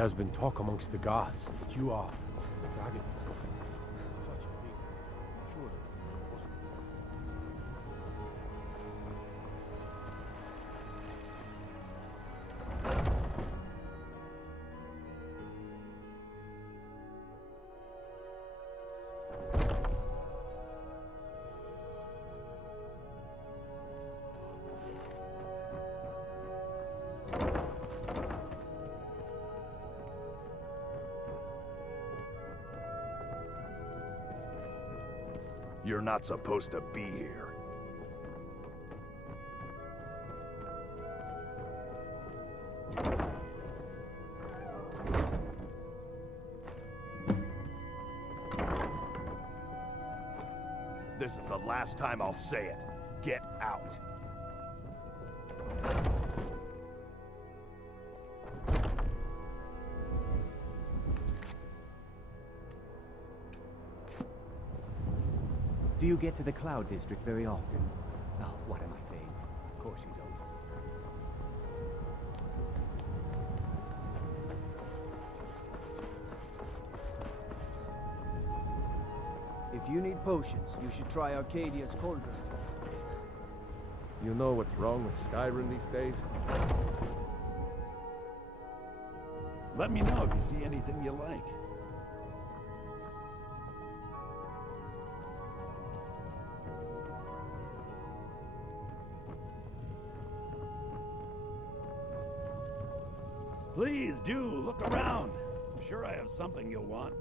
There has been talk amongst the gods that you are the dragon. Such a thing. Surely it's impossible. You're not supposed to be here. This is the last time I'll say it. Get out. Do you get to the Cloud District very often? Oh, what am I saying? Of course you don't. If you need potions, you should try Arcadia's cauldron. You know what's wrong with Skyrim these days? Let me know if you see anything you like. Please do, look around. I'm sure I have something you'll want.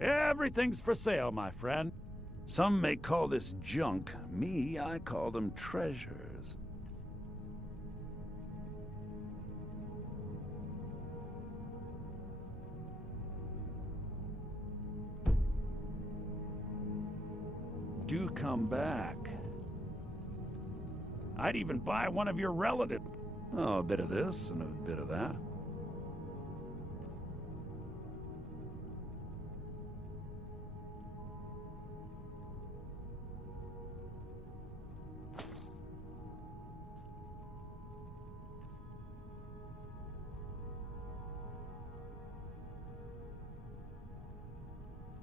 Everything's for sale, my friend. Some may call this junk. Me, I call them treasures. Do come back. I'd even buy one of your relatives. Oh, a bit of this and a bit of that.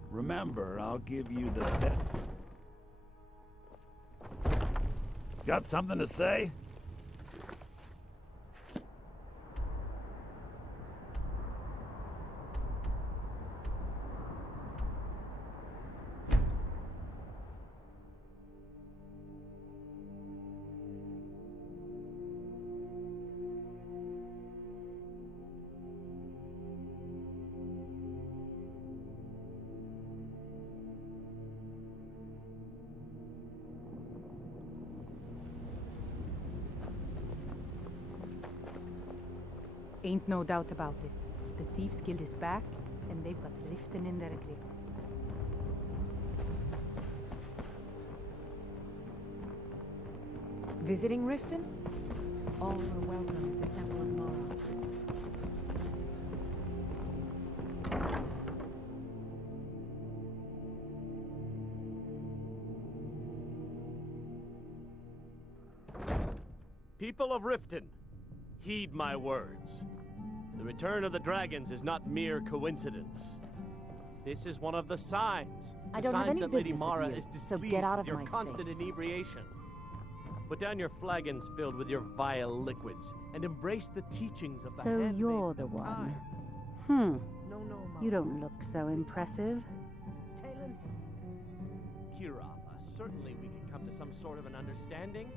Remember, I'll give you the best. Got something to say? Ain't no doubt about it. The Thieves Guild is back, and they've got Riften in their grip. Visiting Riften? All are welcome at the Temple of Mara. People of Riften, heed my words. The return of the dragons is not mere coincidence. This is one of the signs. I don't have signs any that Lady business Mara with you, is so displeased get out with of your my constant face. inebriation. Put down your flagons filled with your vile liquids and embrace the teachings of the So handmaiden you're the of one. time. You don't look so impressive. Kirava, certainly we can come to some sort of an understanding.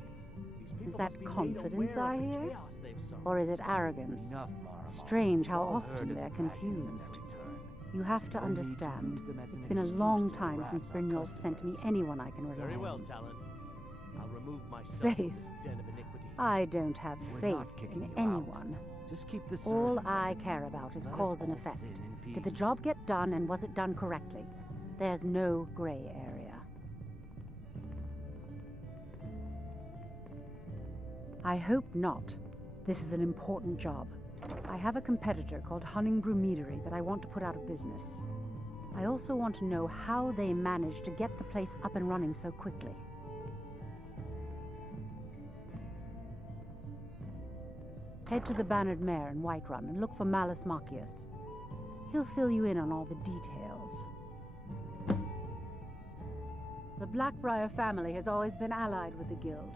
These people Is that must be made confidence aware I of the hear? chaos they've sown. Or is it arrogance? Enough, Mara. Strange how All heard often of the they're dragons and confused. their return. You have to No need to understand. use them as It's an been a excuse long to time harass since our Brynjolf sent me customers. anyone I can rely Very well, on. Talon. I'll remove myself Faith. from this den of iniquity. I don't have We're faith not kicking in you anyone. out. Just keep the All servants I at the care table. about is Let us cause and all effect. sit in Did the peace. job get done, and was it done correctly? There's no gray area. I hope not. This is an important job. I have a competitor called Hunningbrew Meadery that I want to put out of business. I also want to know how they managed to get the place up and running so quickly. Head to the Bannered Mare in Whiterun and look for Malus Machius. He'll fill you in on all the details. The Blackbriar family has always been allied with the Guild.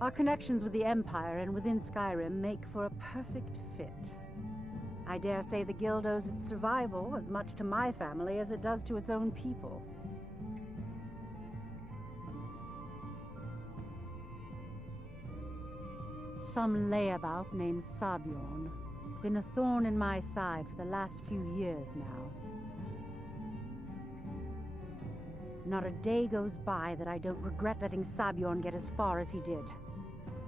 Our connections with the Empire and within Skyrim make for a perfect fit. I dare say the Guild owes its survival as much to my family as it does to its own people. Some layabout named Sabiorn. Been a thorn in my side for the last few years now. Not a day goes by that I don't regret letting Sabiorn get as far as he did.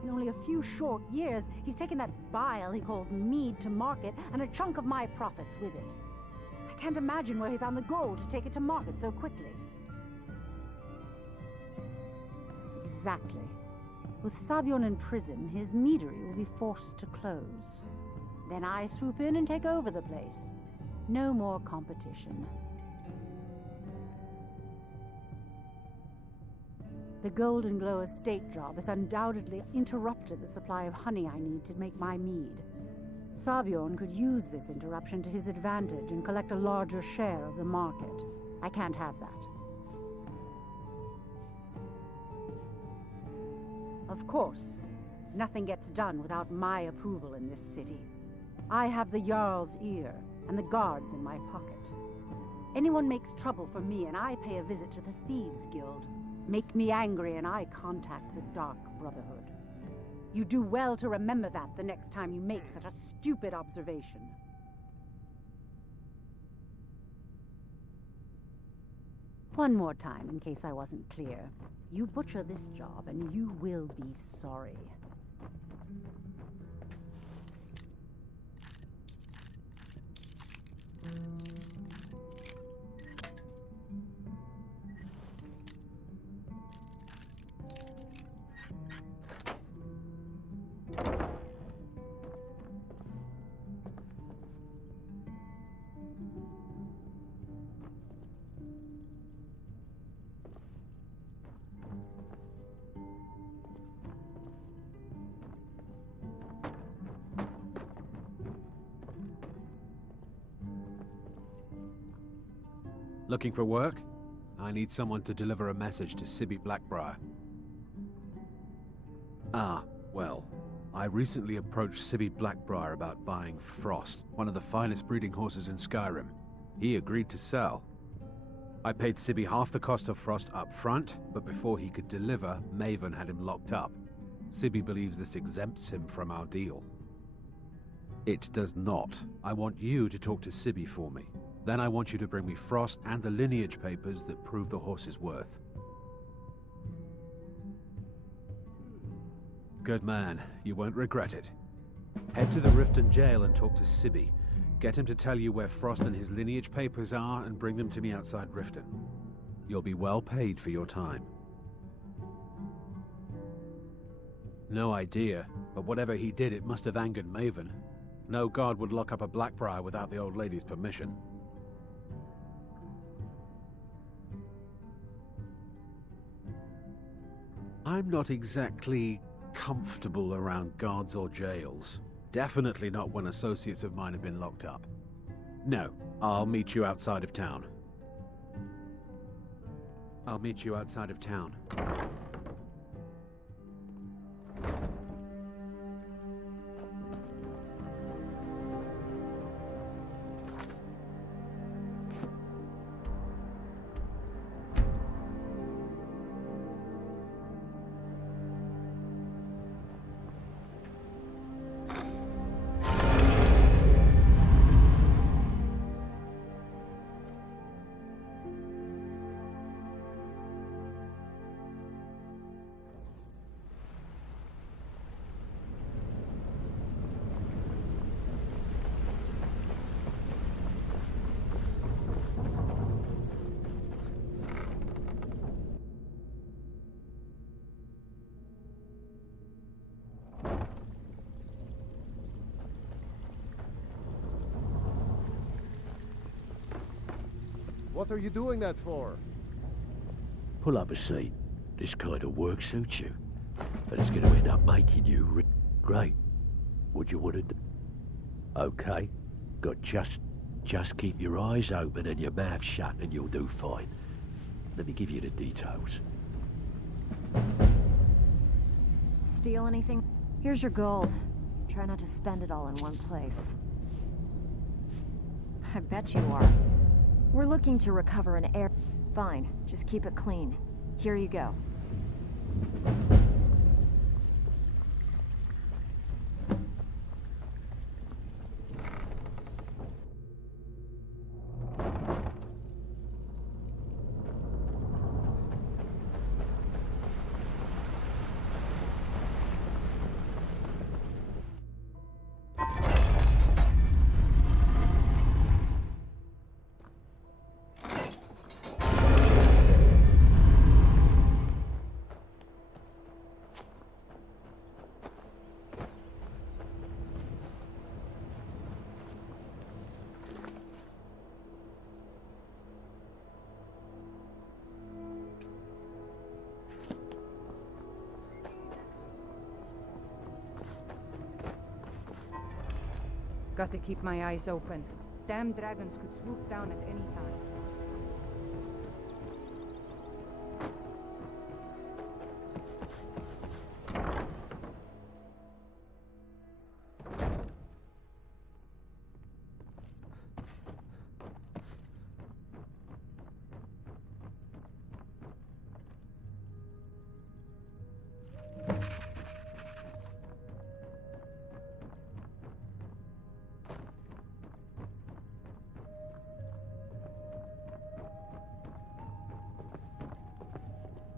In only a few short years, he's taken that bile he calls mead to market, and a chunk of my profits with it. I can't imagine where he found the gold to take it to market so quickly. Exactly. With Sabiorn in prison, his meadery will be forced to close. Then I swoop in and take over the place. No more competition. The Golden Glow estate job has undoubtedly interrupted the supply of honey I need to make my mead. Sabiorn could use this interruption to his advantage and collect a larger share of the market. I can't have that. Of course, nothing gets done without my approval in this city. I have the Jarl's ear and the guards in my pocket. Anyone makes trouble for me and I pay a visit to the Thieves' Guild. Make me angry and I contact the Dark Brotherhood. You do well to remember that the next time you make such a stupid observation. One more time, in case I wasn't clear. You butcher this job and you will be sorry. Looking for work? I need someone to deliver a message to Sibby Blackbriar. Ah, well, I recently approached Sibby Blackbriar about buying Frost, one of the finest breeding horses in Skyrim. He agreed to sell. I paid Sibby half the cost of Frost up front, but before he could deliver, Maven had him locked up. Sibby believes this exempts him from our deal. It does not. I want you to talk to Sibby for me. Then I want you to bring me Frost and the lineage papers that prove the horse's worth. Good man. You won't regret it. Head to the Riften jail and talk to Sibby. Get him to tell you where Frost and his lineage papers are and bring them to me outside Riften. You'll be well paid for your time. No idea, but whatever he did, it must have angered Maven. No guard would lock up a Blackbriar without the old lady's permission. I'm not exactly comfortable around guards or jails. Definitely not when associates of mine have been locked up. No, I'll meet you outside of town. I'll meet you outside of town. What are you doing that for? Pull up a seat. This kind of work suits you. But it's going to end up making you great. What you want to do? Okay. Got just keep your eyes open and your mouth shut and you'll do fine. Let me give you the details. Steal anything? Here's your gold. Try not to spend it all in one place. I bet you are. We're looking to recover an air... Fine, just keep it clean. Here you go. Got to keep my eyes open. Damn dragons could swoop down at any time.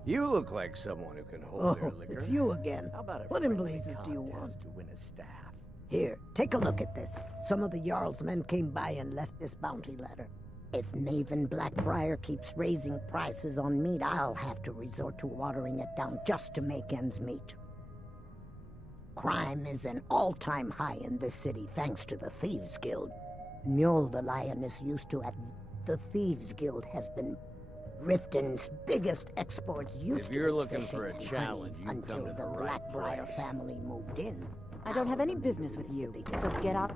You look like someone who can hold their liquor. It's you again. How about a What in friendly blazes do you want? contest to win a staff? Here, take a look at this. Some of the Jarl's men came by and left this bounty letter. If Maven Blackbriar keeps raising prices on meat, I'll have to resort to watering it down just to make ends meet. Crime is an all-time high in this city thanks to the Thieves Guild. Mule the Lion is used to it. The Thieves Guild has been Riften's biggest exports used to If you're be looking fishing for a and challenge, hunting you until come to the the right Blackbriar place. family moved in. I don't have any business with you, so get out.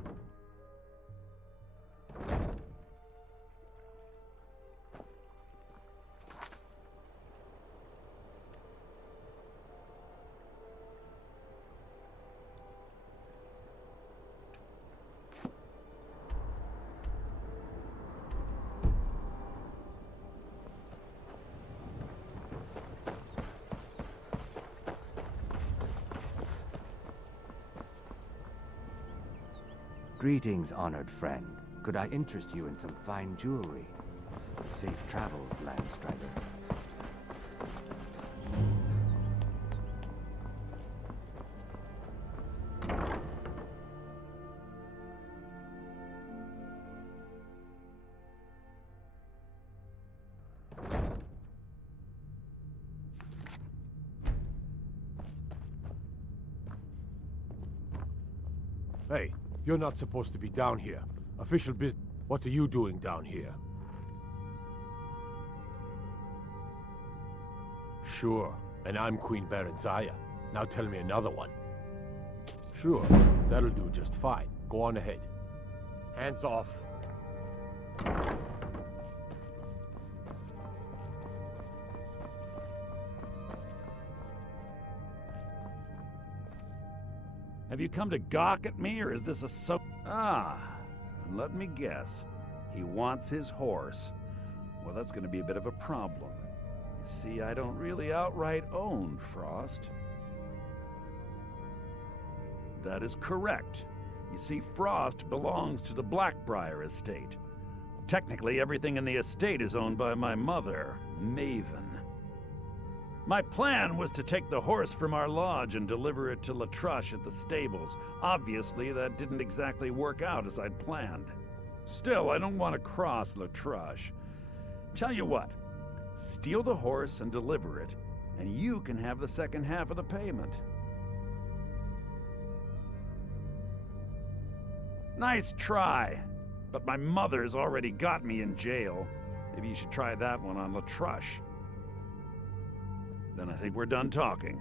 Greetings, honored friend. Could I interest you in some fine jewelry? Safe travels, Landstrider. Hey, you're not supposed to be down here. Official business. What are you doing down here? Sure, and I'm Queen Berenzaya. Now tell me another one. Sure, that'll do just fine. Go on ahead. Hands off. Have you come to gawk at me, or is this a and let me guess. He wants his horse. Well, that's going to be a bit of a problem. See, I don't really outright own Frost. That is correct. You see, Frost belongs to the Blackbriar estate. Technically, everything in the estate is owned by my mother, Maven. My plan was to take the horse from our lodge and deliver it to Latrush at the stables. Obviously, that didn't exactly work out as I'd planned. Still, I don't want to cross Latrush. Tell you what, steal the horse and deliver it, and you can have the second half of the payment. Nice try, but my mother's already got me in jail. Maybe you should try that one on LaTrush. Then I think we're done talking.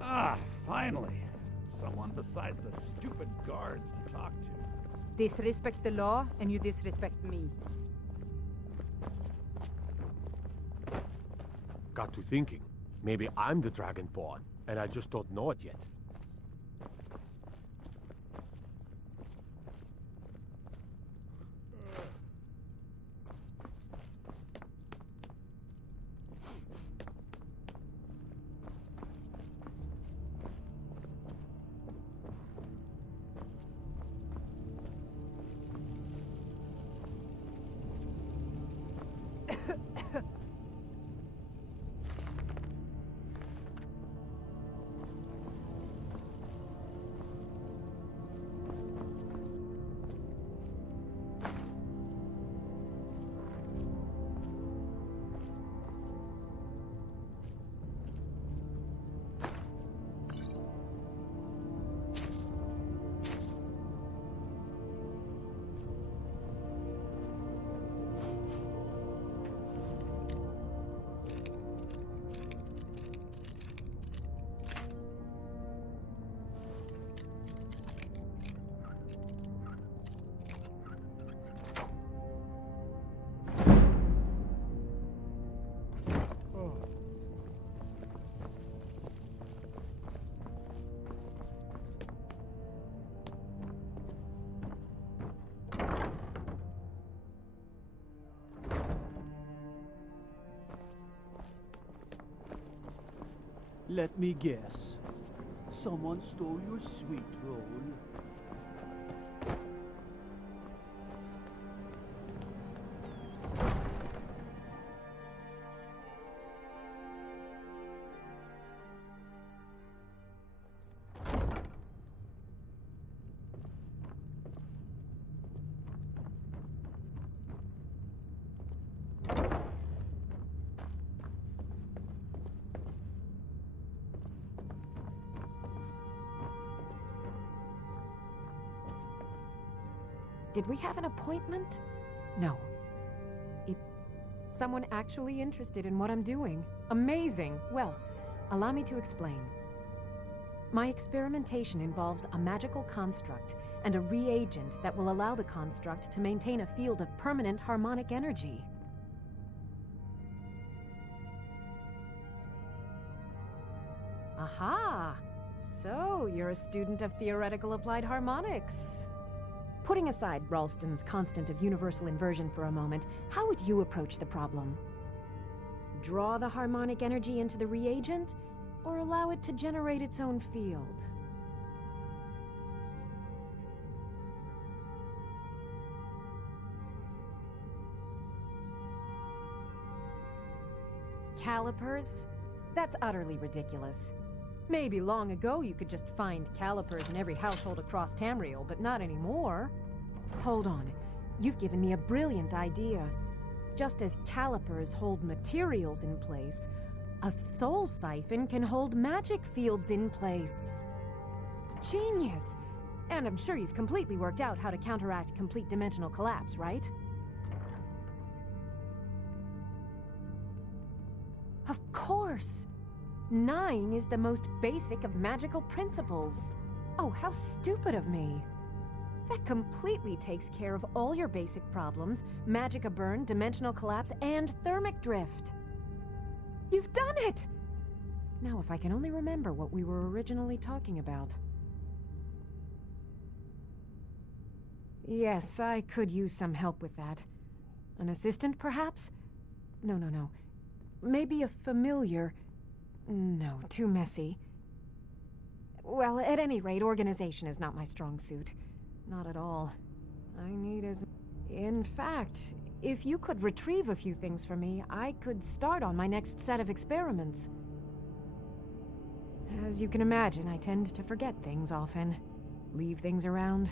Ah, finally! Someone besides the stupid guards to talk to. Disrespect the law, and you disrespect me. Got to thinking. Maybe I'm the Dragonborn, and I just don't know it yet. Let me guess. Someone stole your sweet roll. Did we have an appointment? No. Someone actually interested in what I'm doing. Amazing! Well, allow me to explain. My experimentation involves a magical construct and a reagent that will allow the construct to maintain a field of permanent harmonic energy. Aha! So, you're a student of theoretical applied harmonics. Putting aside Ralston's constant of universal inversion for a moment, how would you approach the problem? Draw the harmonic energy into the reagent, or allow it to generate its own field? Calipers? That's utterly ridiculous. Maybe long ago you could just find calipers in every household across Tamriel, but not anymore. Hold on. You've given me a brilliant idea. Just as calipers hold materials in place, a soul siphon can hold magic fields in place. Genius! And I'm sure you've completely worked out how to counteract complete dimensional collapse, right? Of course! 9 is the most basic of magical principles. Oh, how stupid of me. That completely takes care of all your basic problems: magicka burn, dimensional collapse, and thermic drift. You've done it! Now if I can only remember what we were originally talking about. Yes, I could use some help with that. An assistant, perhaps? No. Maybe a familiar. No, too messy. Well, at any rate, organization is not my strong suit. Not at all. I need as... In fact, if you could retrieve a few things for me, I could start on my next set of experiments. As you can imagine, I tend to forget things often. Leave things around.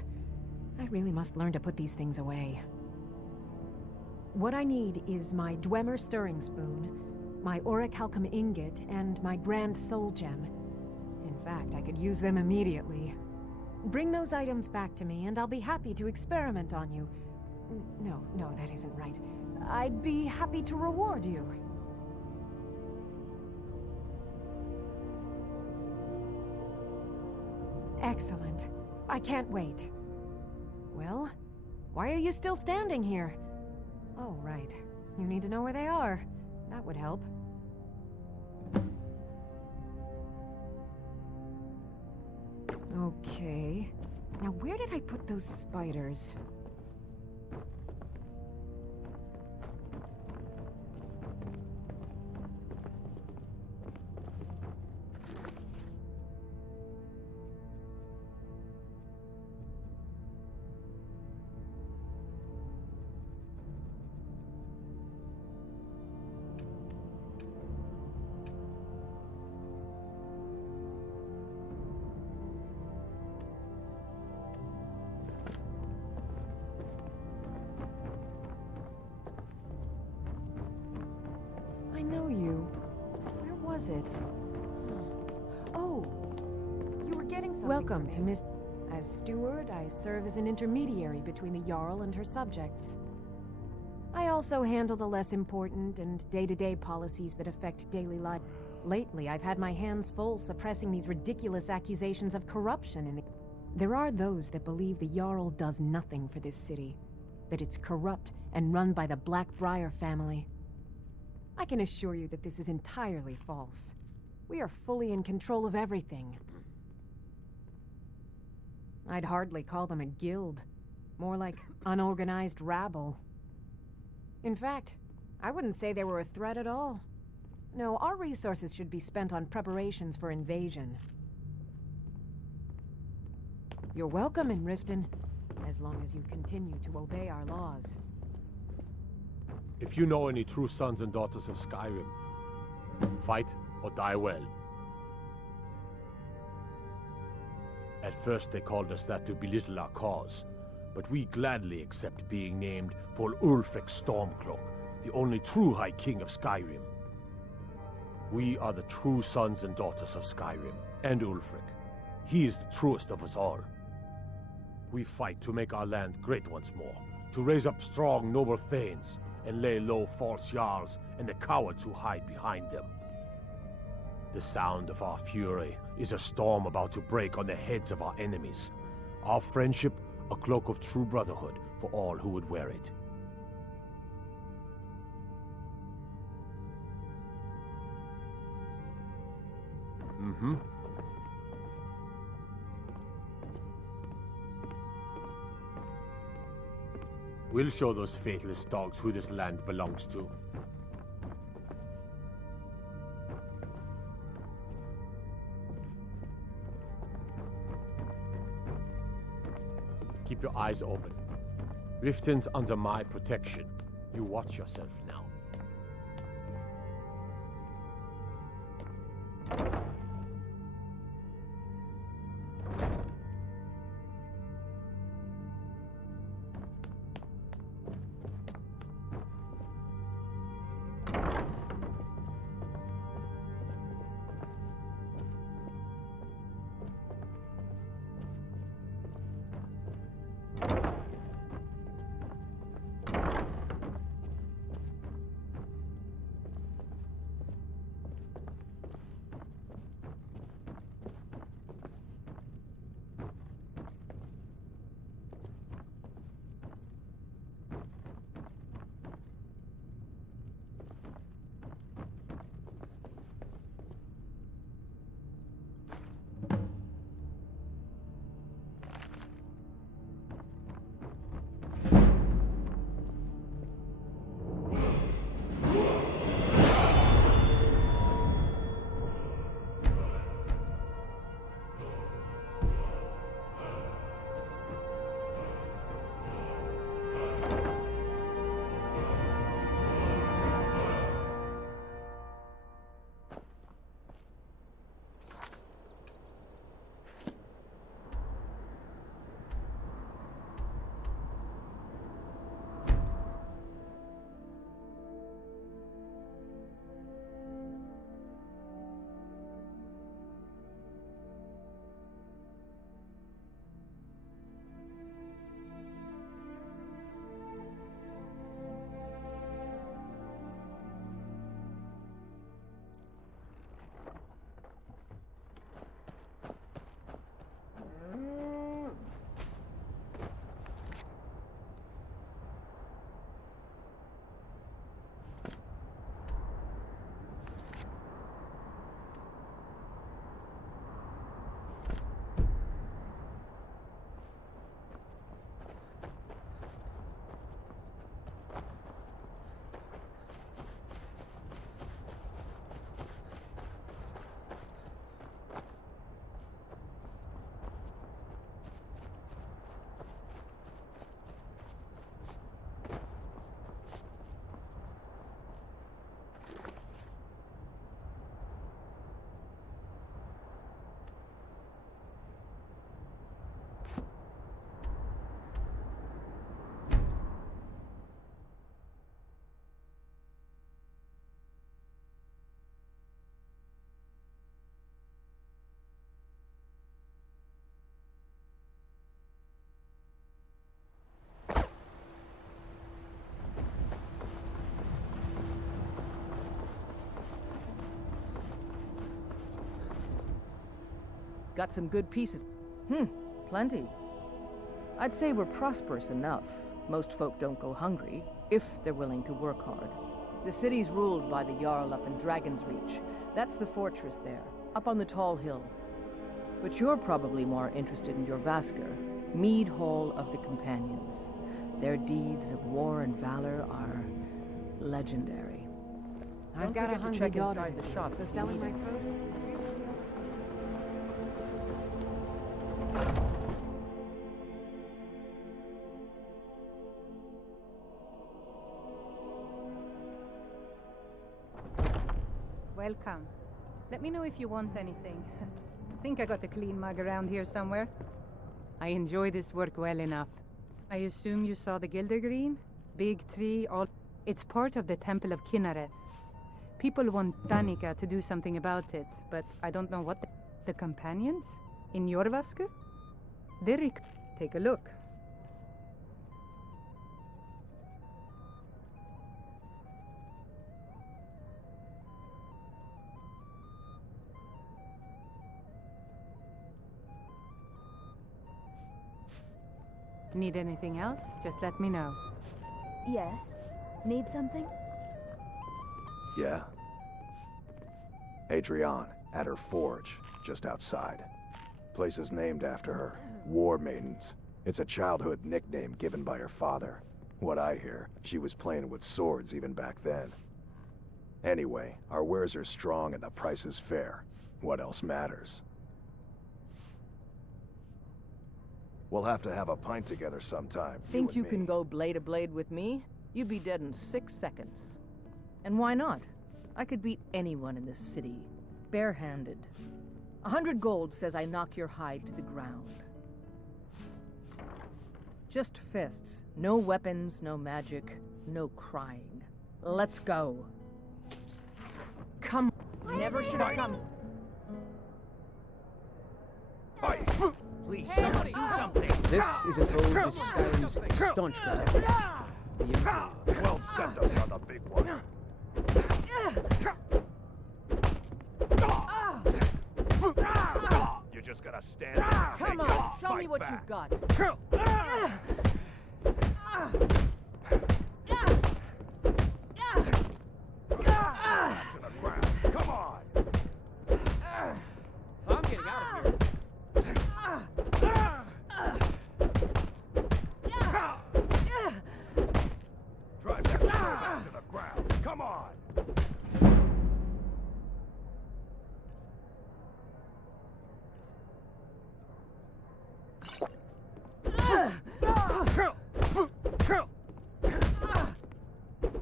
I really must learn to put these things away. What I need is my Dwemer stirring spoon, my orichalcum ingot, and my grand soul gem. In fact, I could use them immediately. Bring those items back to me, and I'll be happy to experiment on you. No, that isn't right. I'd be happy to reward you. Excellent. I can't wait. Well, why are you still standing here? Oh, right. You need to know where they are. That would help. Okay. Now, where did I put those spiders? I know you. Where was it? Oh! You were getting something. Welcome to Miss... As steward, I serve as an intermediary between the Jarl and her subjects. I also handle the less important and day-to-day policies that affect daily life. Lately, I've had my hands full suppressing these ridiculous accusations of corruption in the... There are those that believe the Jarl does nothing for this city, that it's corrupt and run by the Blackbriar family. I can assure you that this is entirely false. We are fully in control of everything. I'd hardly call them a guild. More like unorganized rabble. In fact, I wouldn't say they were a threat at all. No, our resources should be spent on preparations for invasion. You're welcome in Riften, as long as you continue to obey our laws. If you know any true sons and daughters of Skyrim, fight or die well. At first they called us that to belittle our cause, but we gladly accept being named for Ulfric Stormcloak, the only true High King of Skyrim. We are the true sons and daughters of Skyrim, and Ulfric. He is the truest of us all. We fight to make our land great once more, to raise up strong, noble thanes, and lay low false jarls and the cowards who hide behind them. The sound of our fury is a storm about to break on the heads of our enemies. Our friendship, a cloak of true brotherhood for all who would wear it. We'll show those faithless dogs who this land belongs to. Keep your eyes open. Riften's under my protection. You watch yourself now. Got some good pieces. Plenty. I'd say we're prosperous enough. Most folk don't go hungry, if they're willing to work hard. The city's ruled by the Jarl up in Dragon's Reach. That's the fortress there, up on the tall hill. But you're probably more interested in Jorvaskr, Mead Hall of the Companions. Their deeds of war and valor are legendary. I've got a hungry daughter inside the shop, so selling my produce is Welcome. Let me know if you want anything. I think I got a clean mug around here somewhere. I enjoy this work well enough. I assume you saw the Gildergreen? Big tree, all... It's part of the Temple of Kinnareth. People want Danica to do something about it, but I don't know what the companions? In Jorvaskr? Take a look. Need anything else? Just let me know. Yes. Need something? Yeah. Adrienne, at her forge, just outside. Place is named after her. War Maidens. It's a childhood nickname given by her father. What I hear, she was playing with swords even back then. Anyway, our wares are strong and the price is fair. What else matters? We'll have to have a pint together sometime. Think you can go blade to blade with me? You'd be dead in 6 seconds. And why not? I could beat anyone in this city, barehanded. 100 gold says I knock your hide to the ground. Just fists. No weapons, no magic, no crying. Let's go. Come. Never should have come. Fight! Please, somebody do something! This is an ode to Skyrim's staunch protectors. The Imperials. 12 centos on the big one. You just gotta stand there and Come take on, it. show Fight me what back. you've got. To the ground. Come on! I'm getting out of here. Drive that back to the ground. Come on!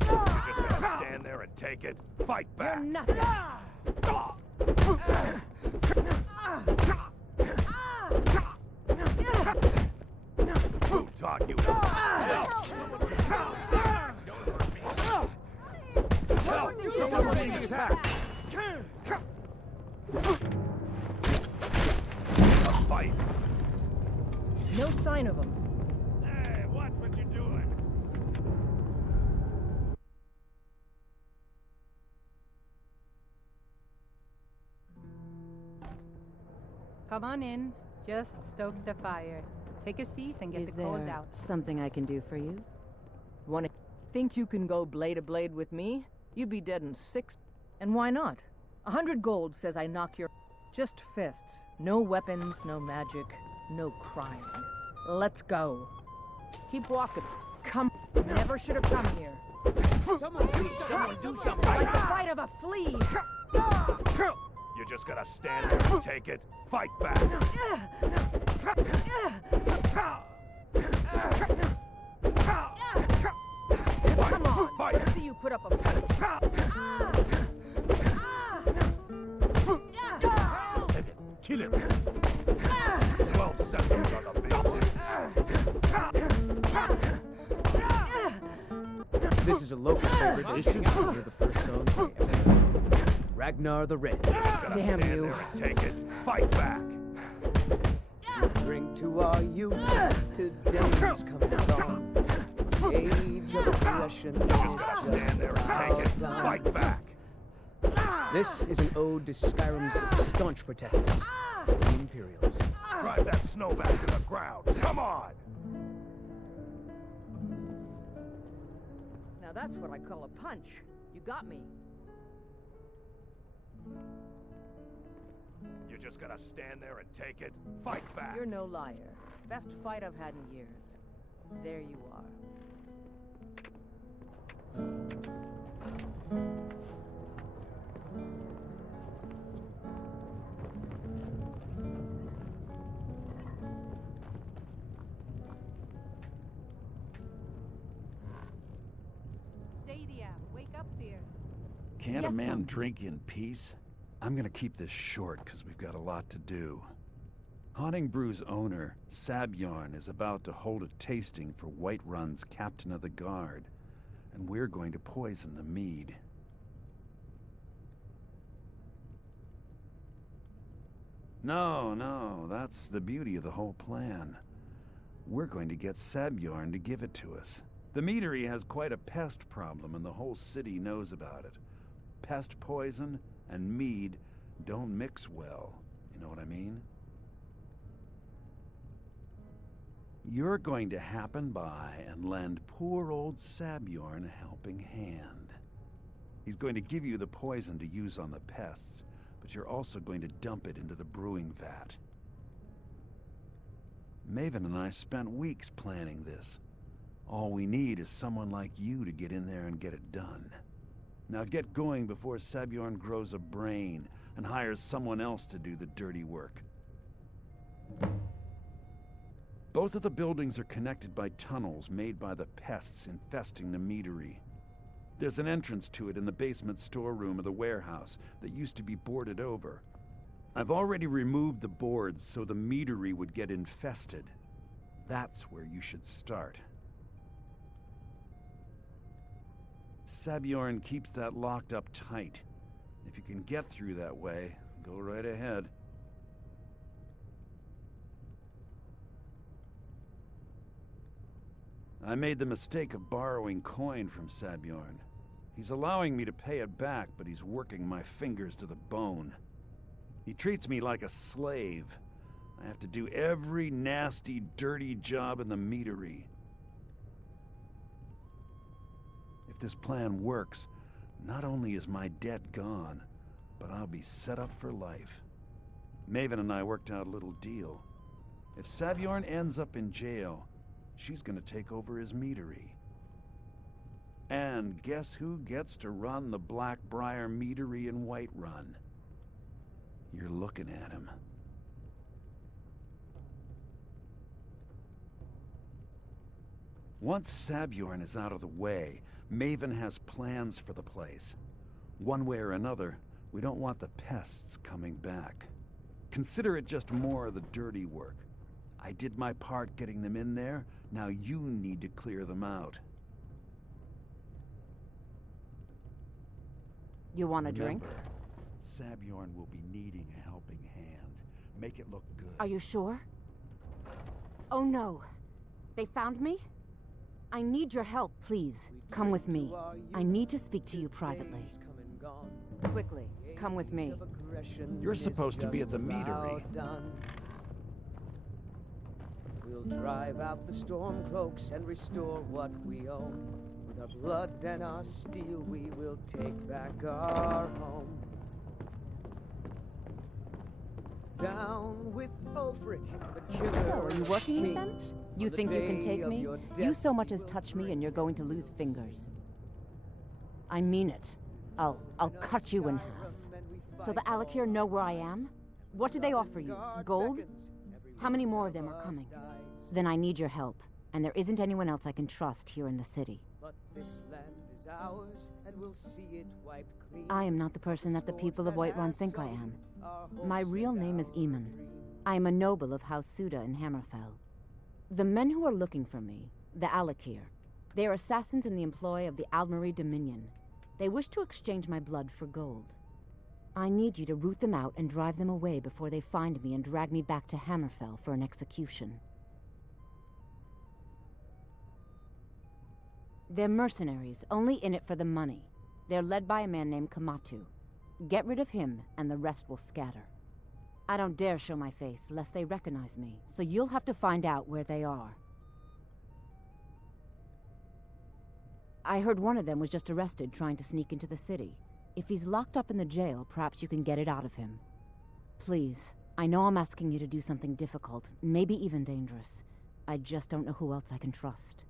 You just gotta stand there and take it. Fight back. You're nothing. Who taught you? Someone's being attacked. A fight. No sign of him. Hey, watch what you're doing. Come on in. Just stoke the fire. Take a seat and get the cold out. Something I can do for you? Wanna think you can go blade to blade with me? You'd be dead in 6. And why not? 100 gold says I knock your... Just fists. No weapons, no magic, no crying. Let's go. Keep walking. Come. Never should have come here. Someone do something. Like the bite of a flea. You just gotta stand there and take it. Fight back. Come on. Let's see you put up a fight. Kill him. 12 seconds on the beat. This is a local favorite. This should hear the first song. Ragnar the Red. You just gotta Damn stand you. there and take it. Fight back. Bring to our youth to days coming along. Age of aggression. You just gotta stand there and take it. Fight back. This is an ode to Skyrim's staunch protectors, the Imperials. Drive that snow back to the ground. Come on! Now that's what I call a punch. You got me. You're just gonna stand there and take it? Fight back! You're no liar. Best fight I've had in years. There you are. Sadia, wake up there. Can't a Yes, man Mom. drink in peace? I'm gonna keep this short because we've got a lot to do. Haunting Brew's owner, Sabjorn, is about to hold a tasting for Whiterun's captain of the guard, and we're going to poison the mead. No, that's the beauty of the whole plan. We're going to get Sabjorn to give it to us. The meadery has quite a pest problem, and the whole city knows about it. Pest poison and mead don't mix well, you know what I mean? You're going to happen by and lend poor old Sabjorn a helping hand. He's going to give you the poison to use on the pests, but you're also going to dump it into the brewing vat. Maven and I spent weeks planning this. All we need is someone like you to get in there and get it done. Now get going before Sabjorn grows a brain and hires someone else to do the dirty work. Both of the buildings are connected by tunnels made by the pests infesting the meadery. There's an entrance to it in the basement storeroom of the warehouse that used to be boarded over. I've already removed the boards so the meadery would get infested. That's where you should start. Sabjorn keeps that locked up tight. If you can get through that way, go right ahead. I made the mistake of borrowing coin from Sabjorn. He's allowing me to pay it back, but he's working my fingers to the bone. He treats me like a slave. I have to do every nasty, dirty job in the meadery. If this plan works, not only is my debt gone, but I'll be set up for life. Maven and I worked out a little deal. If Sabjorn ends up in jail, she's gonna take over his meadery. And guess who gets to run the Blackbriar meadery in Whiterun? You're looking at him. Once Sabjorn is out of the way, Maven has plans for the place. One way or another, we don't want the pests coming back. Consider it just more of the dirty work. I did my part getting them in there, now you need to clear them out. You want a drink? Remember, Sabjorn will be needing a helping hand. Make it look good. Are you sure? Oh no. They found me? I need your help, please. Come with me. I need to speak to you privately. Quickly, come with me. You're supposed to be at the meadery. We'll drive out the storm cloaks and restore what we own. With our blood and our steel, we will take back our home. Down with Ulfric, the killer. So, are you working with them? kings. You On the think you can day take of me? your You death, so much we as will touch me and bring you're going to lose fingers. I mean it. I'll cut you in half. So the Alakir know where I am? What did they offer you? Gold? How many more of them are coming? Then I need your help, and there isn't anyone else I can trust here in the city. But this land is ours, and we'll see it wiped clean. I am not the person that the people of Whiterun think I am. My real name is Eamon. I am a noble of House Suda in Hammerfell. The men who are looking for me, the Alakir, they are assassins in the employ of the Aldmeri Dominion. They wish to exchange my blood for gold. I need you to root them out and drive them away before they find me and drag me back to Hammerfell for an execution. They're mercenaries, only in it for the money. They're led by a man named Kamatu. Get rid of him, and the rest will scatter. I don't dare show my face, lest they recognize me, so you'll have to find out where they are. I heard one of them was just arrested trying to sneak into the city. If he's locked up in the jail, perhaps you can get it out of him. Please, I know I'm asking you to do something difficult, maybe even dangerous. I just don't know who else I can trust.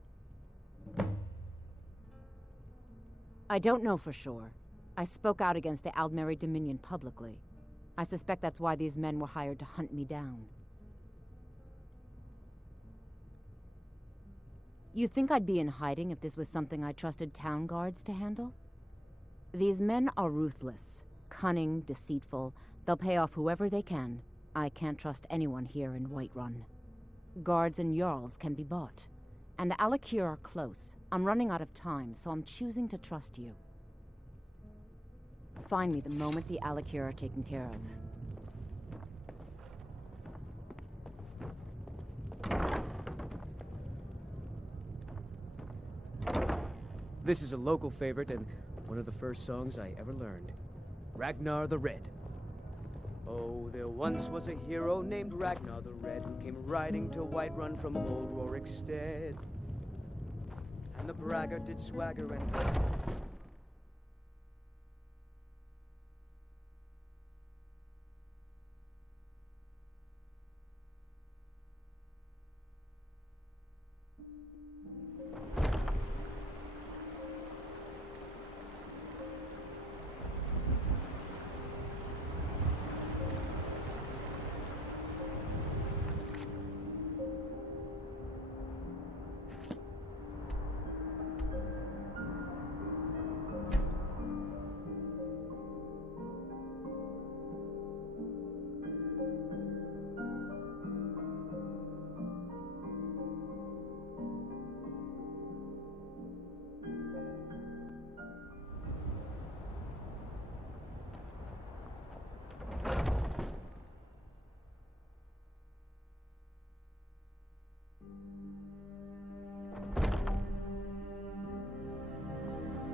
I don't know for sure. I spoke out against the Aldmeri Dominion publicly. I suspect that's why these men were hired to hunt me down. You think I'd be in hiding if this was something I trusted town guards to handle? These men are ruthless, cunning, deceitful. They'll pay off whoever they can. I can't trust anyone here in Whiterun. Guards and Jarls can be bought. And the Alakir are close. I'm running out of time, so I'm choosing to trust you. Find me the moment the Alakir are taken care of. This is a local favorite and one of the first songs I ever learned. Ragnar the Red. Oh, there once was a hero named Ragnar the Red who came riding to Whiterun from old Rorikstead. And the braggart did swagger and...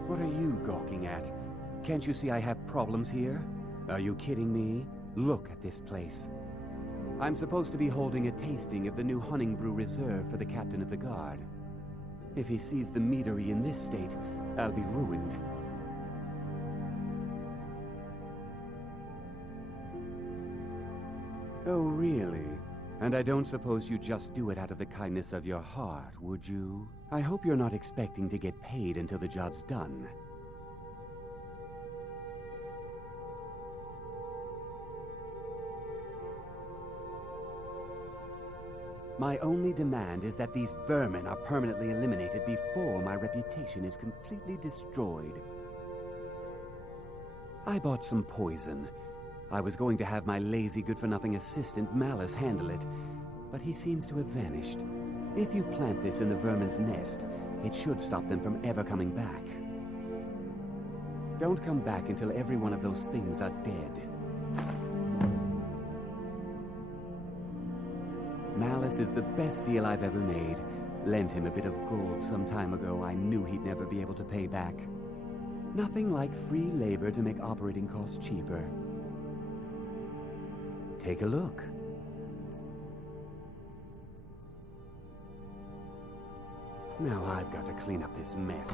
What are you gawking at? Can't you see I have problems here? Are you kidding me? Look at this place. I'm supposed to be holding a tasting of the new Hunting Brew reserved for the captain of the guard. If he sees the meadery in this state, I'll be ruined. Oh, really? And I don't suppose you just do it out of the kindness of your heart, would you? I hope you're not expecting to get paid until the job's done. My only demand is that these vermin are permanently eliminated before my reputation is completely destroyed. I bought some poison. I was going to have my lazy, good-for-nothing assistant, Malice, handle it, but he seems to have vanished. If you plant this in the vermin's nest, it should stop them from ever coming back. Don't come back until every one of those things are dead. Malice is the best deal I've ever made. Lent him a bit of gold some time ago I knew he'd never be able to pay back. Nothing like free labor to make operating costs cheaper. Take a look. Now I've got to clean up this mess.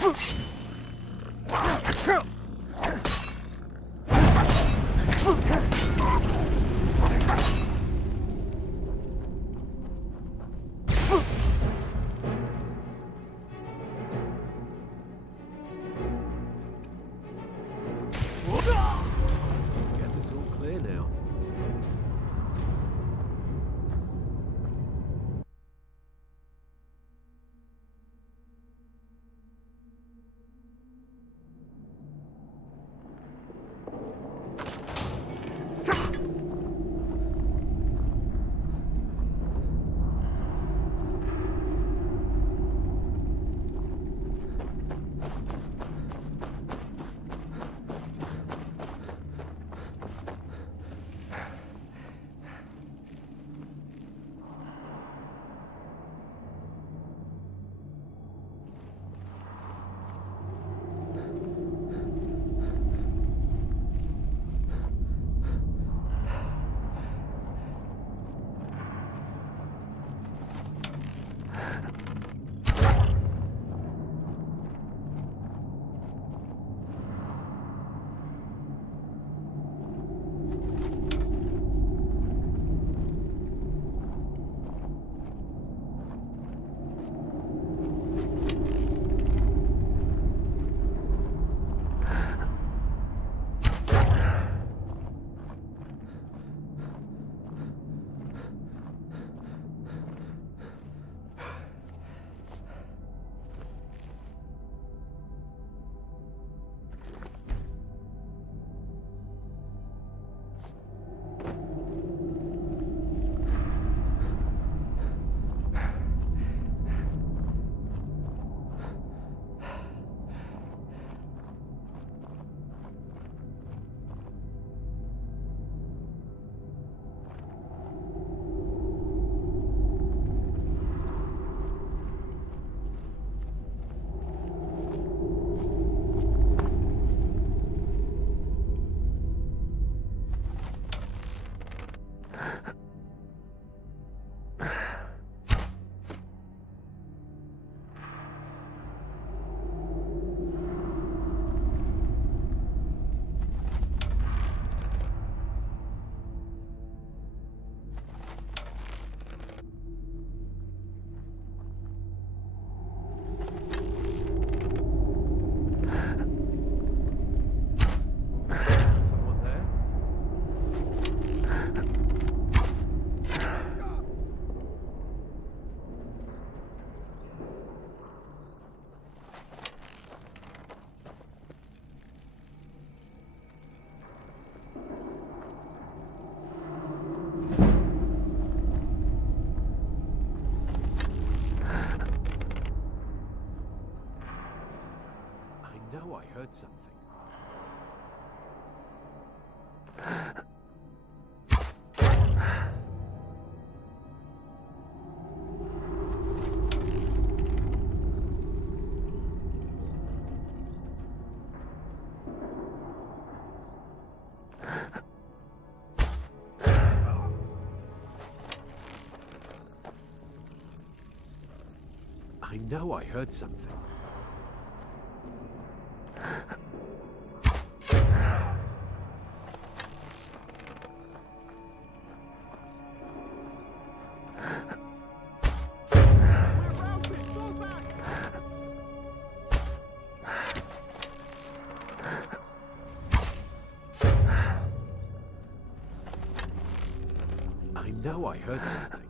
Guess it's all clear now. I heard something. I know I heard something. I know I heard something.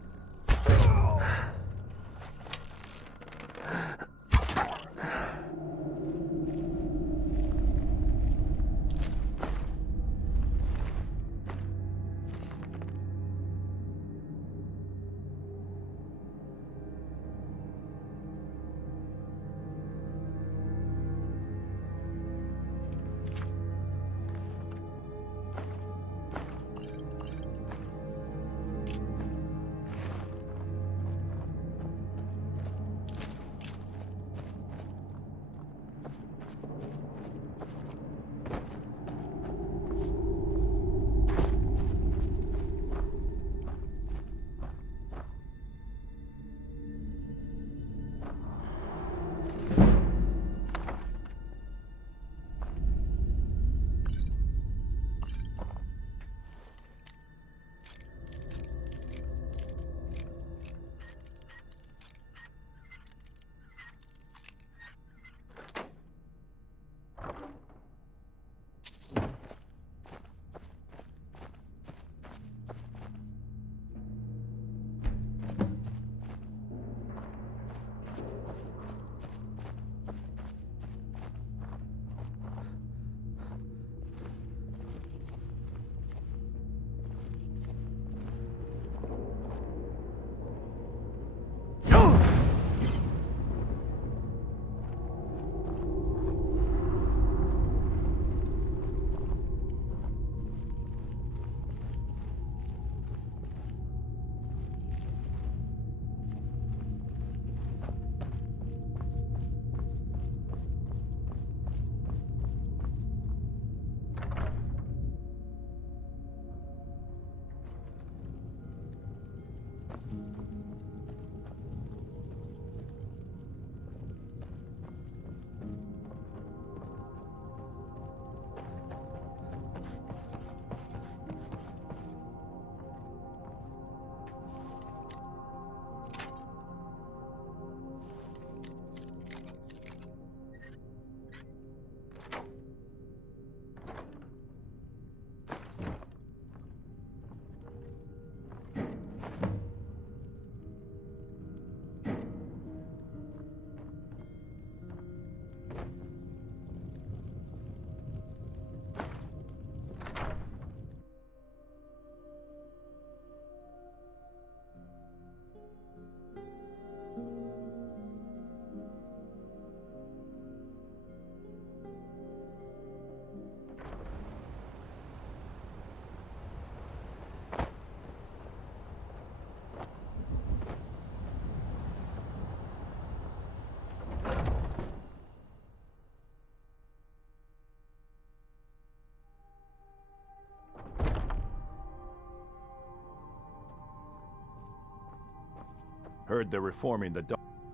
Heard they're reforming the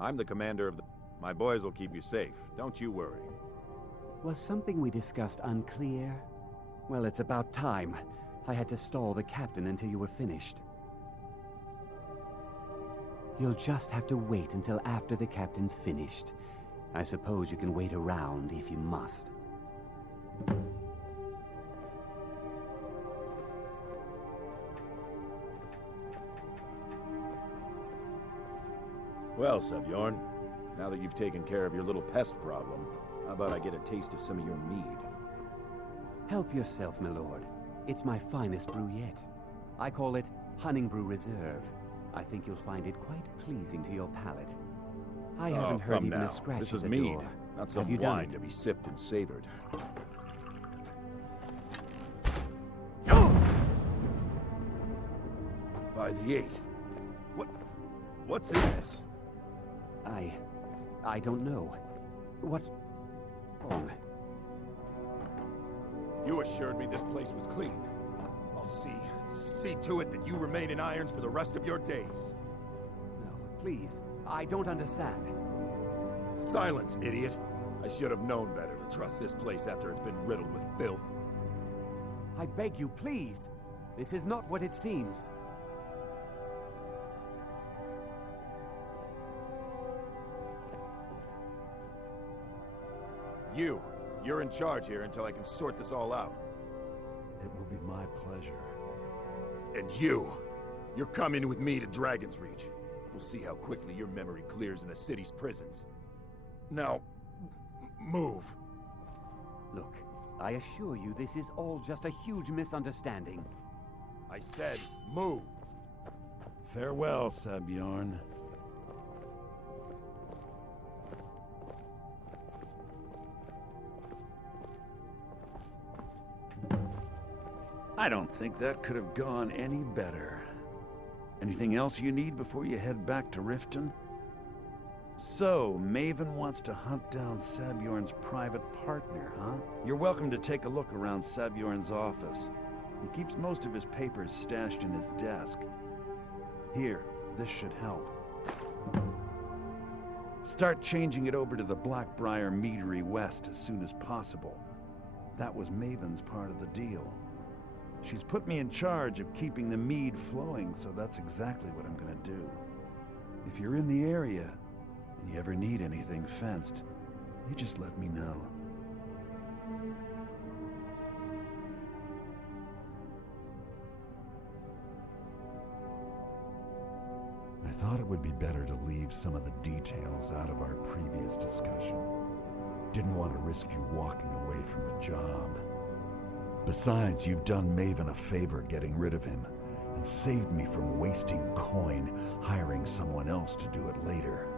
I'm the commander of the... My boys will keep you safe. Don't you worry. Was something we discussed unclear? Well, it's about time. I had to stall the captain until you were finished. You'll just have to wait until after the captain's finished. I suppose you can wait around if you must. Well, Sebjorn, now that you've taken care of your little pest problem, how about I get a taste of some of your mead? Help yourself, my lord. It's my finest brew yet. I call it Hunning Brew Reserve. I think you'll find it quite pleasing to your palate. I haven't heard even a scratch This at is the mead, door. not some Have you done wine it? to be sipped and savored. By the 8. What's in this? I don't know. What's wrong? You assured me this place was clean. I'll see to it that you remain in irons for the rest of your days. No, please. I don't understand. Silence, idiot. I should have known better to trust this place after it's been riddled with filth. I beg you, please. This is not what it seems. You're in charge here until I can sort this all out. It will be my pleasure. And you're coming with me to Dragon's Reach. We'll see how quickly your memory clears in the city's prisons. Now, move. Look, I assure you this is all just a huge misunderstanding. I said, move. Farewell, Sebjorn. I don't think that could have gone any better. Anything else you need before you head back to Riften? So, Maven wants to hunt down Sabjorn's private partner, huh? You're welcome to take a look around Sabjorn's office. He keeps most of his papers stashed in his desk. Here, this should help. Start changing it over to the Blackbriar Meadery West as soon as possible. That was Maven's part of the deal. She's put me in charge of keeping the mead flowing, so that's exactly what I'm gonna do. If you're in the area, and you ever need anything fenced, you just let me know. I thought it would be better to leave some of the details out of our previous discussion. Didn't want to risk you walking away from the job. Besides, you've done Maven a favor getting rid of him, and saved me from wasting coin hiring someone else to do it later.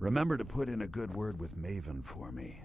Remember to put in a good word with Maven for me.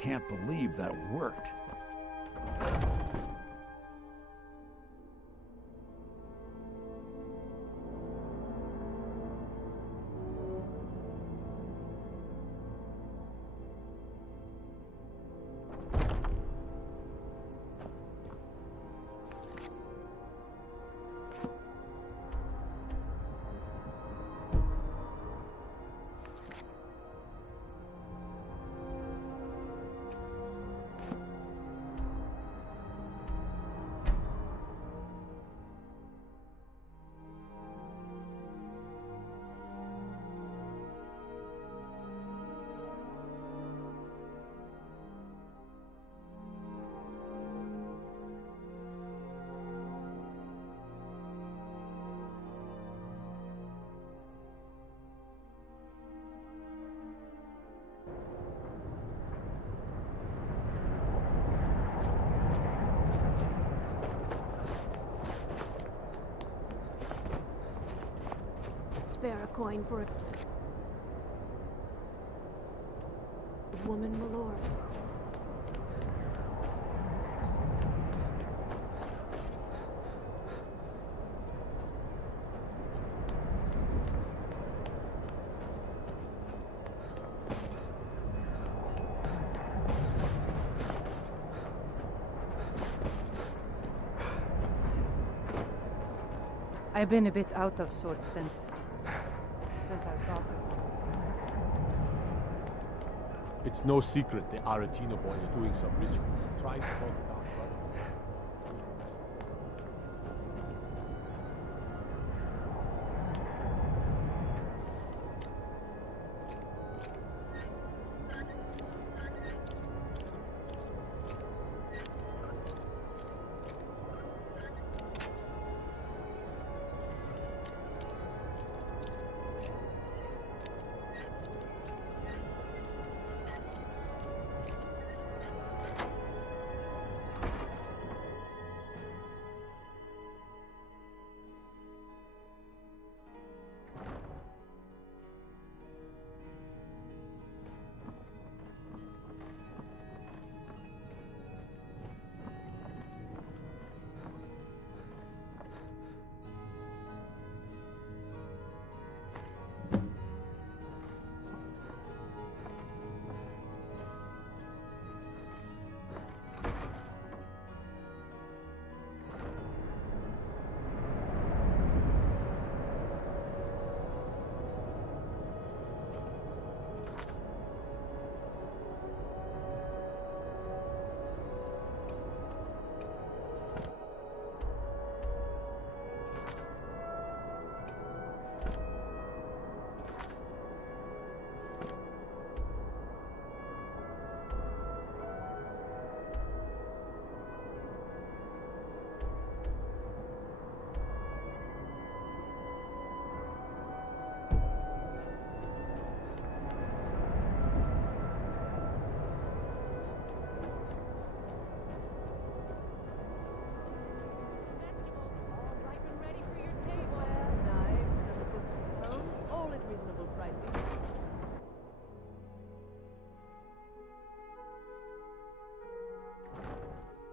can't believe that worked. Spare a coin for a woman, my lord. I've been a bit out of sorts since our daughter was... It's no secret the Aretino boy is doing some ritual, trying to hold the Dark Brother.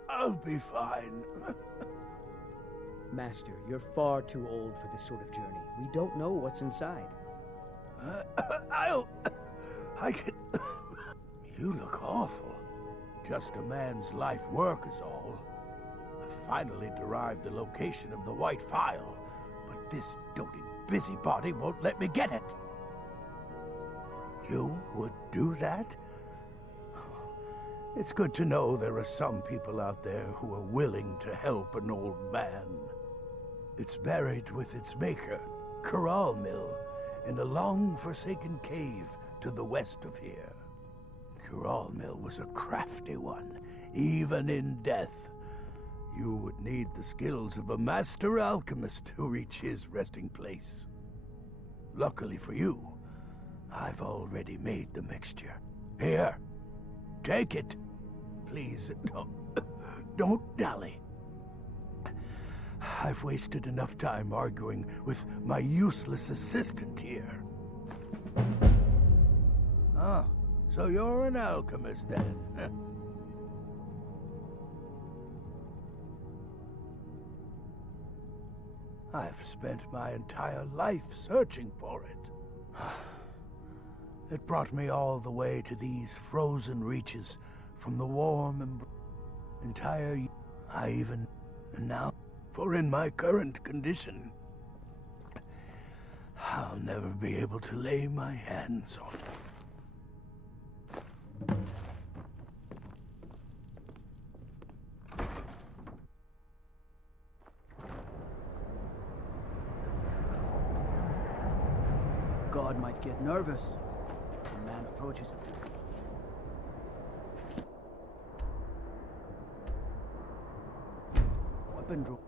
I'll be fine. Master, you're far too old for this sort of journey. We don't know what's inside. I can... You look awful. Just a man's life work is all. I finally derived the location of the White Phial, but this doting busybody won't let me get it. You would do that? It's good to know there are some people out there who are willing to help an old man. It's buried with its maker, Corral Mill, in a long-forsaken cave to the west of here. Corral Mill was a crafty one, even in death. You would need the skills of a master alchemist to reach his resting place. Luckily for you, I've already made the mixture. Here, take it. Please, don't dally. I've wasted enough time arguing with my useless assistant here. Ah, So you're an alchemist then? I've spent my entire life searching for it. It brought me all the way to these frozen reaches from the warm and entire... And now, for in my current condition, I'll never be able to lay my hands on it. God might get nervous when a man approaches him. Weapon drawer.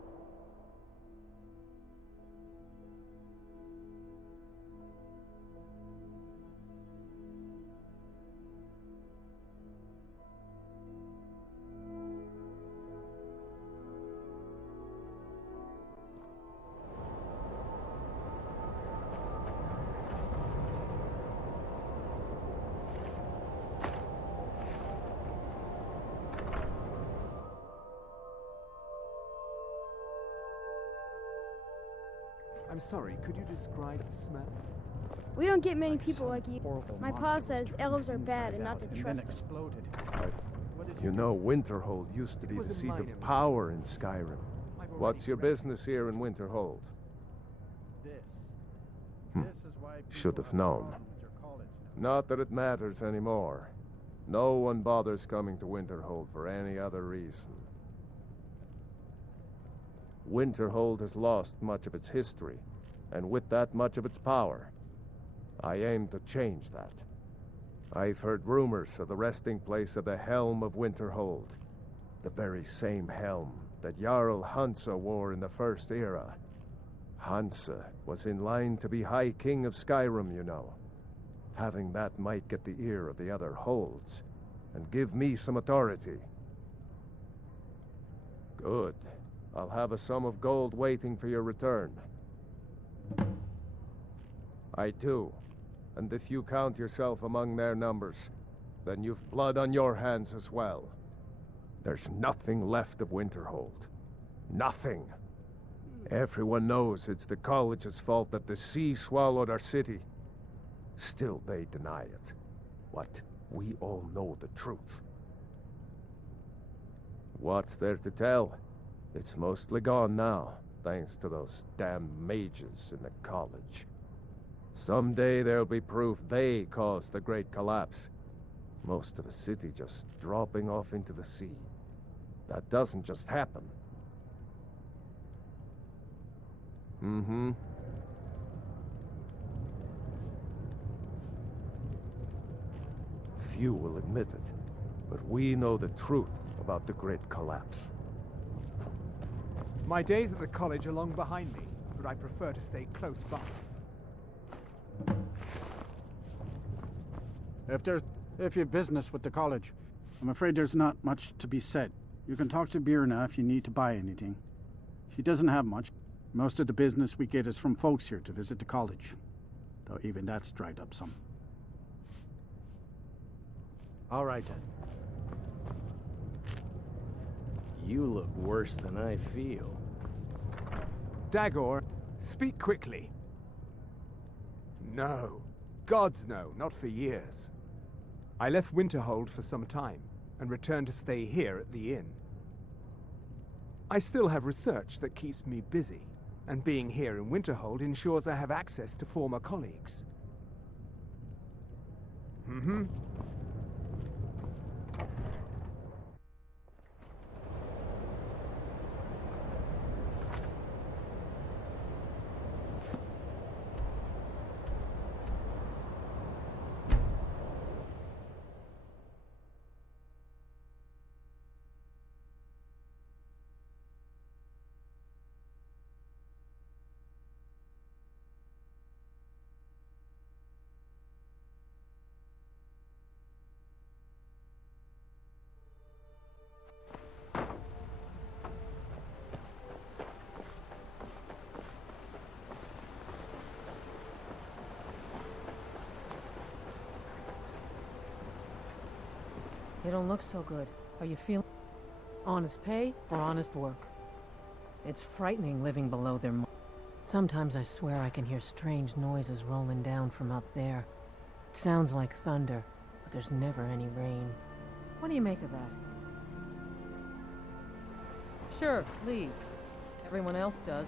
I'm sorry, could you describe the smell? We don't get many people like you. My pa says elves are bad and not to trust them. You know, Winterhold used to be the seat of power in Skyrim. What's your business here in Winterhold? Should have known. Not that it matters anymore. No one bothers coming to Winterhold for any other reason. Winterhold has lost much of its history, and with that much of its power. I aim to change that. I've heard rumors of the resting place of the Helm of Winterhold, the very same helm that Jarl Hansa wore in the First Era. Hansa was in line to be High King of Skyrim, you know. Having that might get the ear of the other holds, and give me some authority. Good. I'll have a sum of gold waiting for your return. I do. And if you count yourself among their numbers, then you've blood on your hands as well. There's nothing left of Winterhold. Nothing. Everyone knows it's the college's fault that the sea swallowed our city. Still, they deny it. What? We all know the truth. What's there to tell? It's mostly gone now, thanks to those damn mages in the college. Someday there'll be proof they caused the Great Collapse. Most of a city just dropping off into the sea. That doesn't just happen. Mm-hmm. Few will admit it, but we know the truth about the Great Collapse. My days at the college are long behind me, but I prefer to stay close by. If you've business with the college, I'm afraid there's not much to be said. You can talk to Birna if you need to buy anything. She doesn't have much. Most of the business we get is from folks here to visit the college, though even that's dried up some. All right, then. You look worse than I feel. Dagor, speak quickly. No. Gods no, not for years. I left Winterhold for some time, and returned to stay here at the inn. I still have research that keeps me busy, and being here in Winterhold ensures I have access to former colleagues. Mm-hmm. You don't look so good. Are you feeling... Honest pay for honest work. It's frightening living below their... Sometimes I swear I can hear strange noises rolling down from up there. It sounds like thunder, but there's never any rain. What do you make of that? Sure, leave. Everyone else does.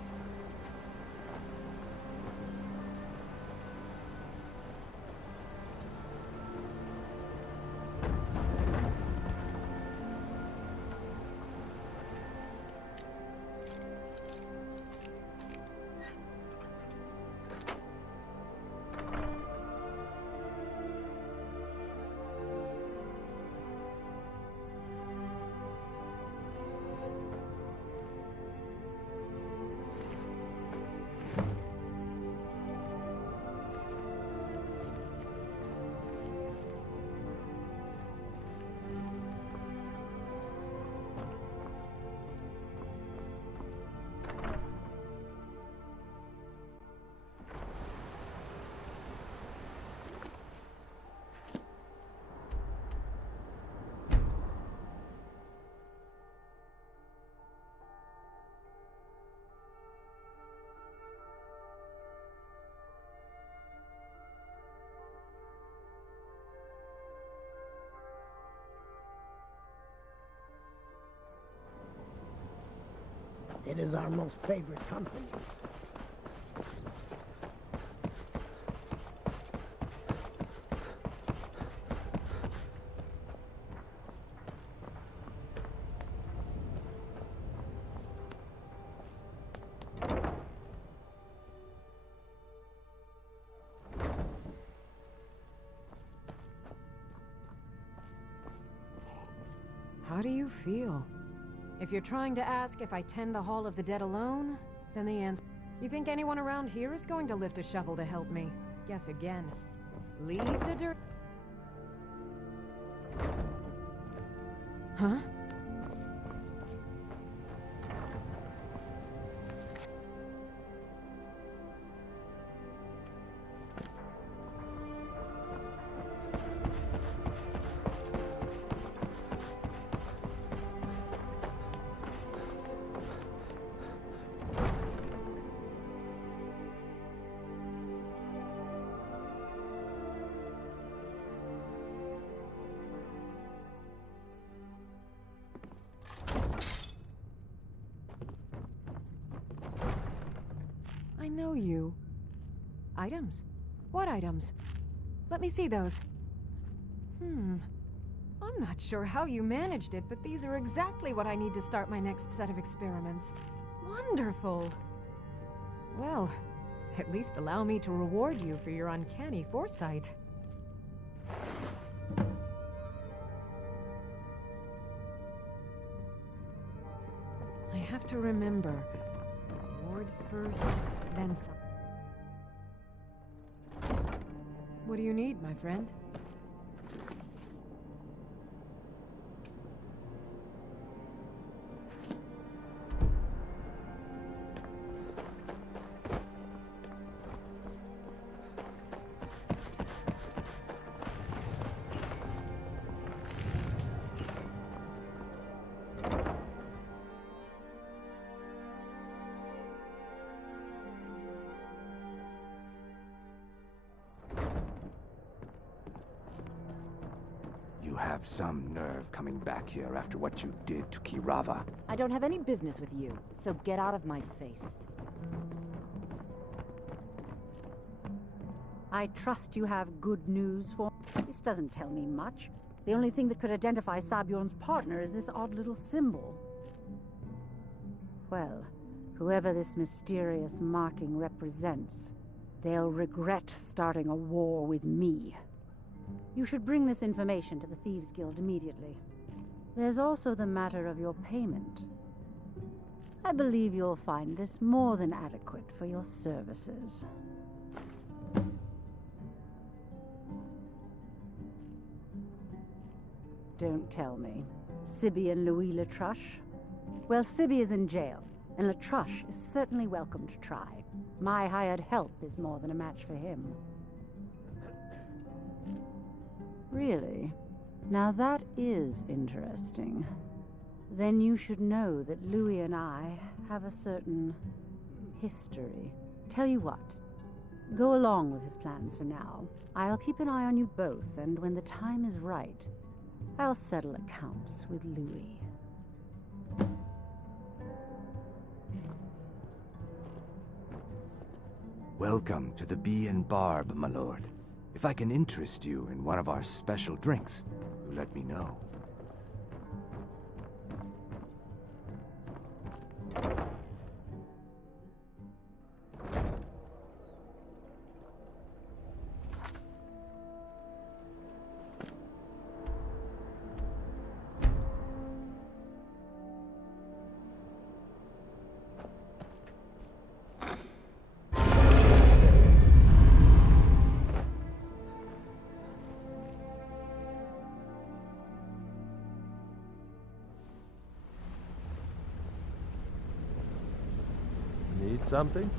It is our most favorite company. How do you feel? If you're trying to ask if I tend the Hall of the Dead alone, then the answer... You think anyone around here is going to lift a shovel to help me? Guess again. Leave the dirt... Huh? I know you. Items? What items? Let me see those. I'm not sure how you managed it, but these are exactly what I need to start my next set of experiments. Wonderful! Well, at least allow me to reward you for your uncanny foresight. I have to remember. Reward first, then some. What do you need, my friend? You have some nerve coming back here after what you did to Kirava. I don't have any business with you, so get out of my face. I trust you have good news for me. This doesn't tell me much. The only thing that could identify Sabjorn's partner is this odd little symbol. Well, whoever this mysterious marking represents, they'll regret starting a war with me. You should bring this information to the Thieves Guild immediately. There's also the matter of your payment. I believe you'll find this more than adequate for your services. Don't tell me. Sibby and Louis Latruche? Well, Sibby is in jail, and Latruche is certainly welcome to try. My hired help is more than a match for him. Really? Now that is interesting. Then you should know that Louis and I have a certain history. Tell you what, go along with his plans for now. I'll keep an eye on you both, and when the time is right, I'll settle accounts with Louis. Welcome to the Bee and Barb, my lord. If I can interest you in one of our special drinks, do let me know. Need something?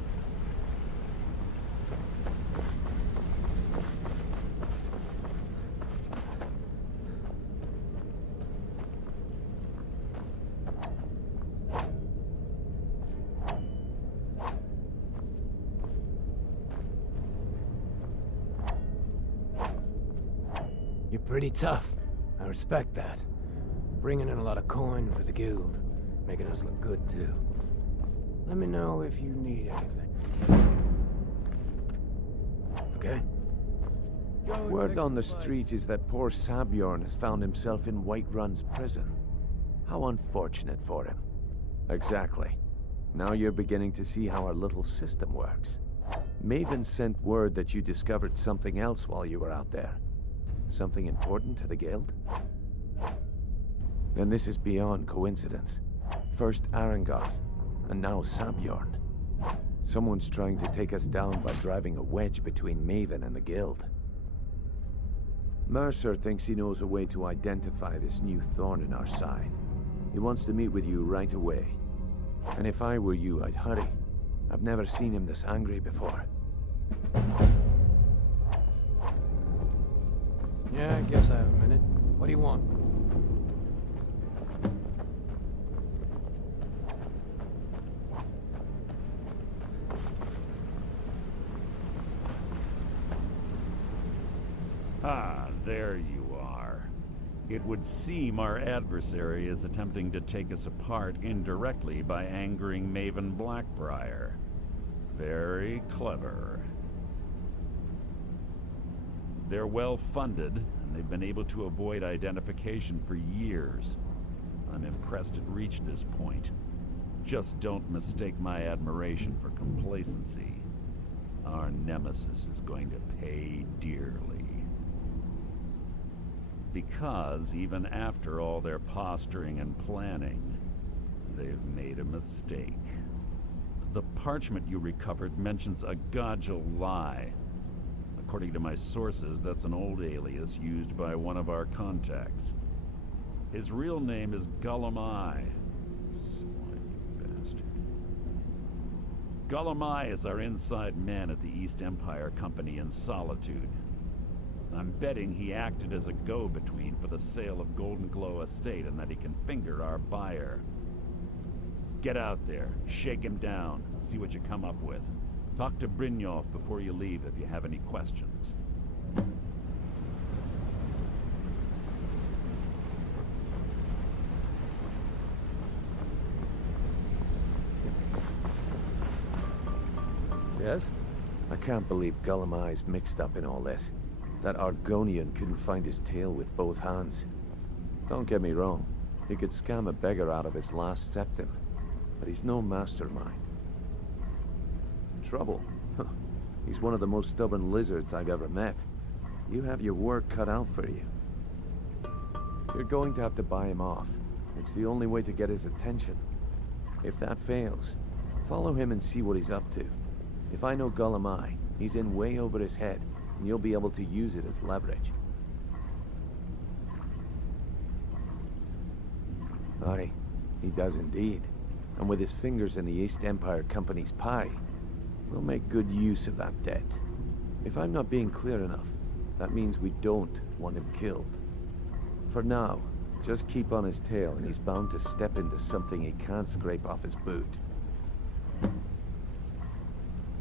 You're pretty tough. I respect that. Bringing in a lot of coin for the guild. Making us look good, too. Let me know if you need anything. Okay? Word on the street is that poor Sabjorn has found himself in Whiterun's prison. How unfortunate for him. Exactly. Now you're beginning to see how our little system works. Maven sent word that you discovered something else while you were out there. Something important to the guild? Then this is beyond coincidence. First Arangoth, and now Sabjorn. Someone's trying to take us down by driving a wedge between Maven and the guild. Mercer thinks he knows a way to identify this new thorn in our side. He wants to meet with you right away. And if I were you, I'd hurry. I've never seen him this angry before. Yeah, I guess I have a minute. What do you want? Ah, there you are. It would seem our adversary is attempting to take us apart indirectly by angering Maven Blackbriar. Very clever. They're well-funded, and they've been able to avoid identification for years. I'm impressed it reached this point. Just don't mistake my admiration for complacency. Our nemesis is going to pay dearly. Because even after all their posturing and planning, they've made a mistake. The parchment you recovered mentions a Godjal lie. According to my sources, that's an old alias used by one of our contacts. His real name is Gullumai. Slimy bastard. Gullumai is our inside man at the East Empire Company in Solitude. I'm betting he acted as a go-between for the sale of Golden Glow Estate and that he can finger our buyer. Get out there, shake him down, and see what you come up with. Talk to Brynjolf before you leave if you have any questions. Yes? I can't believe Gullumai's mixed up in all this. That Argonian couldn't find his tail with both hands. Don't get me wrong, he could scam a beggar out of his last septim, but he's no mastermind. Trouble? Huh. He's one of the most stubborn lizards I've ever met. You have your work cut out for you. You're going to have to buy him off. It's the only way to get his attention. If that fails, follow him and see what he's up to. If I know Gullumai, he's in way over his head, and you'll be able to use it as leverage. Aye, he does indeed. And with his fingers in the East Empire Company's pie, we'll make good use of that debt. If I'm not being clear enough, that means we don't want him killed. For now, just keep on his tail and he's bound to step into something he can't scrape off his boot.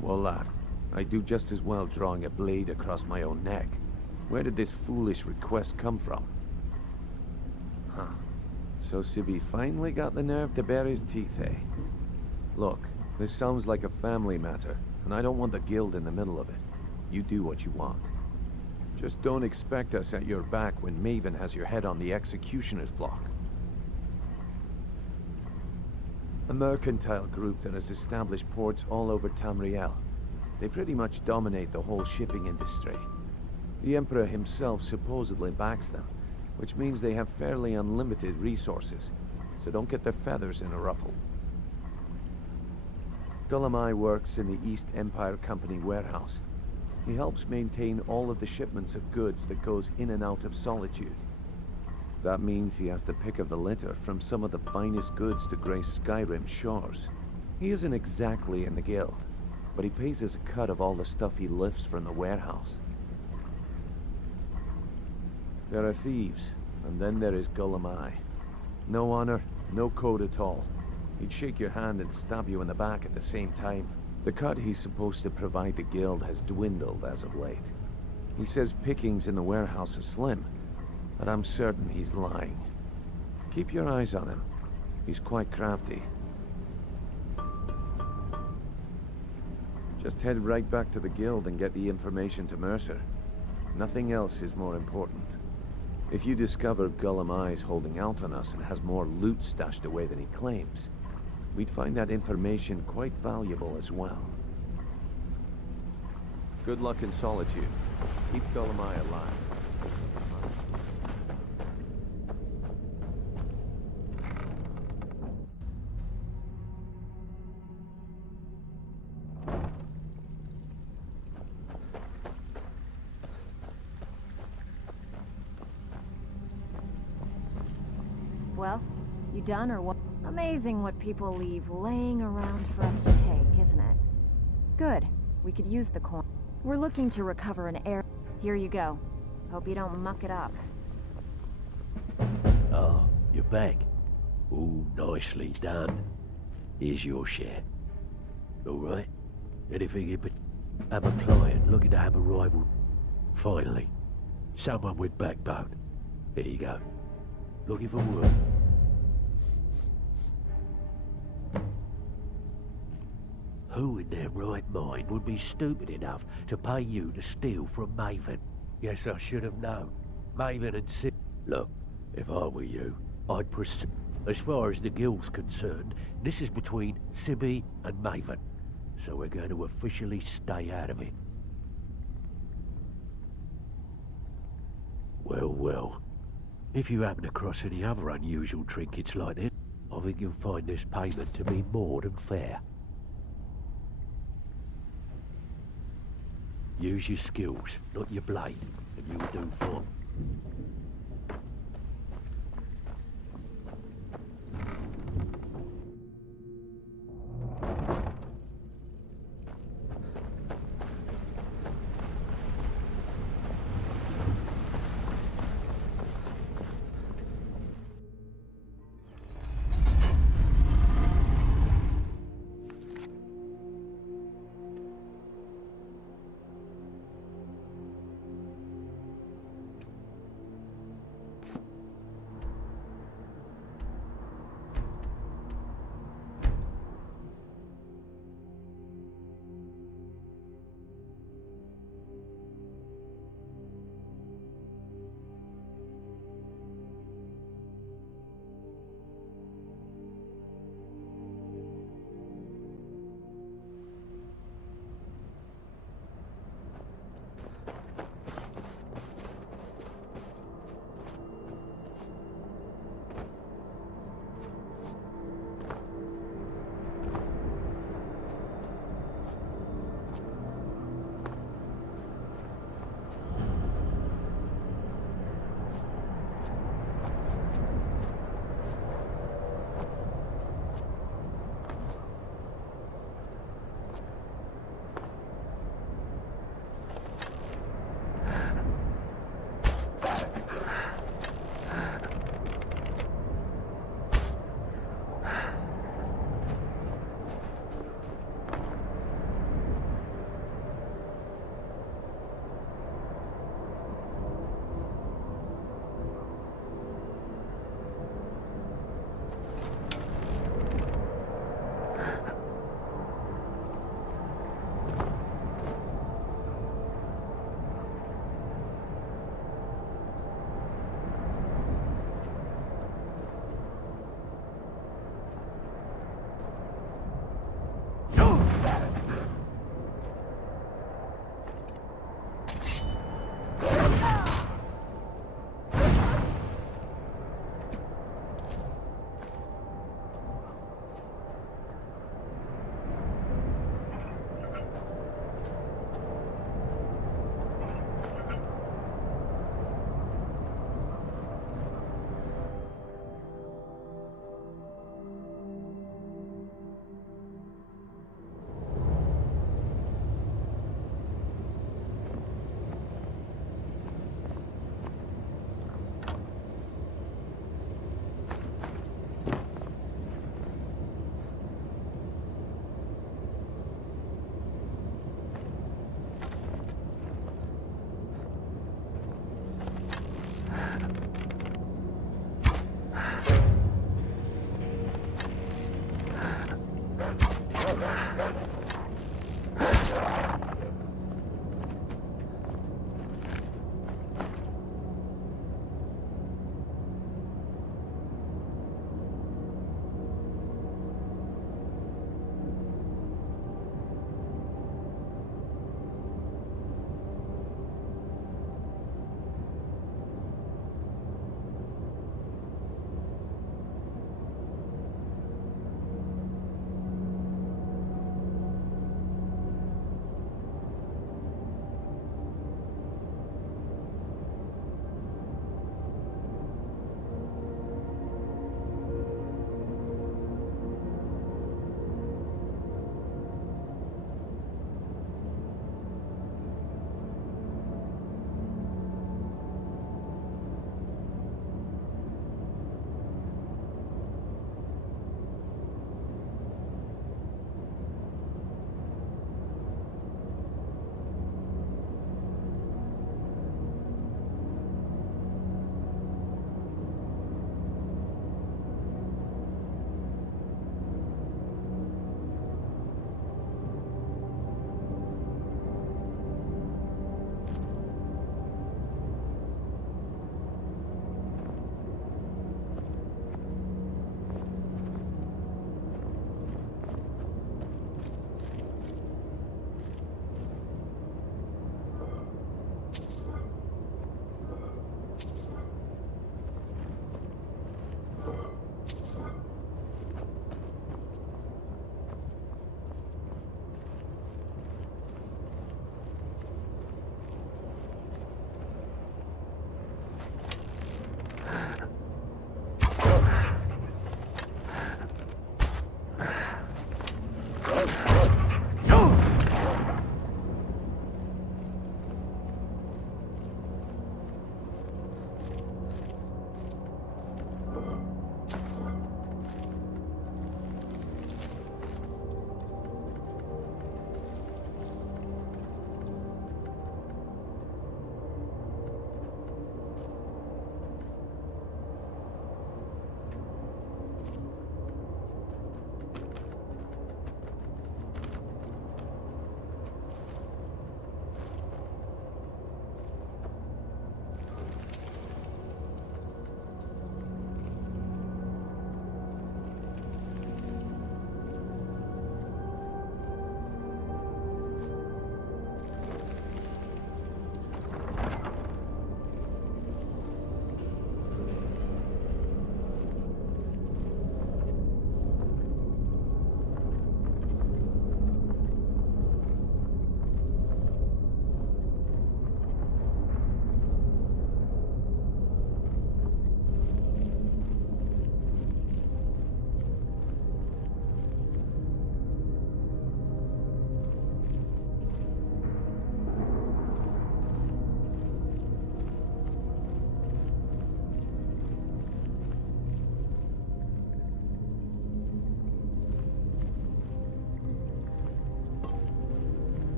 Well, lad, I do just as well drawing a blade across my own neck. Where did this foolish request come from? Huh. So Sibby finally got the nerve to bare his teeth, eh? Look, this sounds like a family matter, and I don't want the guild in the middle of it. You do what you want. Just don't expect us at your back when Maven has your head on the executioner's block. A mercantile group that has established ports all over Tamriel. They pretty much dominate the whole shipping industry. The Emperor himself supposedly backs them, which means they have fairly unlimited resources, so don't get their feathers in a ruffle. Gulamai works in the East Empire Company warehouse. He helps maintain all of the shipments of goods that goes in and out of Solitude. That means he has the pick of the litter from some of the finest goods to grace Skyrim's shores. He isn't exactly in the guild, but he pays us a cut of all the stuff he lifts from the warehouse. There are thieves, and then there is Gulamai. No honor, no code at all. He'd shake your hand and stab you in the back at the same time. The cut he's supposed to provide the guild has dwindled as of late. He says pickings in the warehouse are slim, but I'm certain he's lying. Keep your eyes on him. He's quite crafty. Just head right back to the guild and get the information to Mercer. Nothing else is more important. If you discover Gulamai's holding out on us and has more loot stashed away than he claims, we'd find that information quite valuable as well. Good luck in Solitude. Keep Gulamai alive. Well, you done or what? Amazing what people leave laying around for us to take, isn't it? Good. We could use the coin. We're looking to recover an air... Here you go. Hope you don't muck it up. Oh, you're back. Ooh, nicely done. Here's your share. All right? Anything in particular? I'm a client looking to have a rival. Finally. Someone with backbone. Here you go. Looking for work. Who in their right mind would be stupid enough to pay you to steal from Maven? Guess I should have known. Maven and Sib... Look, if I were you, I'd proceed. As far as the guild's concerned, this is between Sibby and Maven. So we're going to officially stay out of it. Well, well. If you happen across any other unusual trinkets like this, I think you'll find this payment to be more than fair. Use your skills, not your blade, and you'll do fine.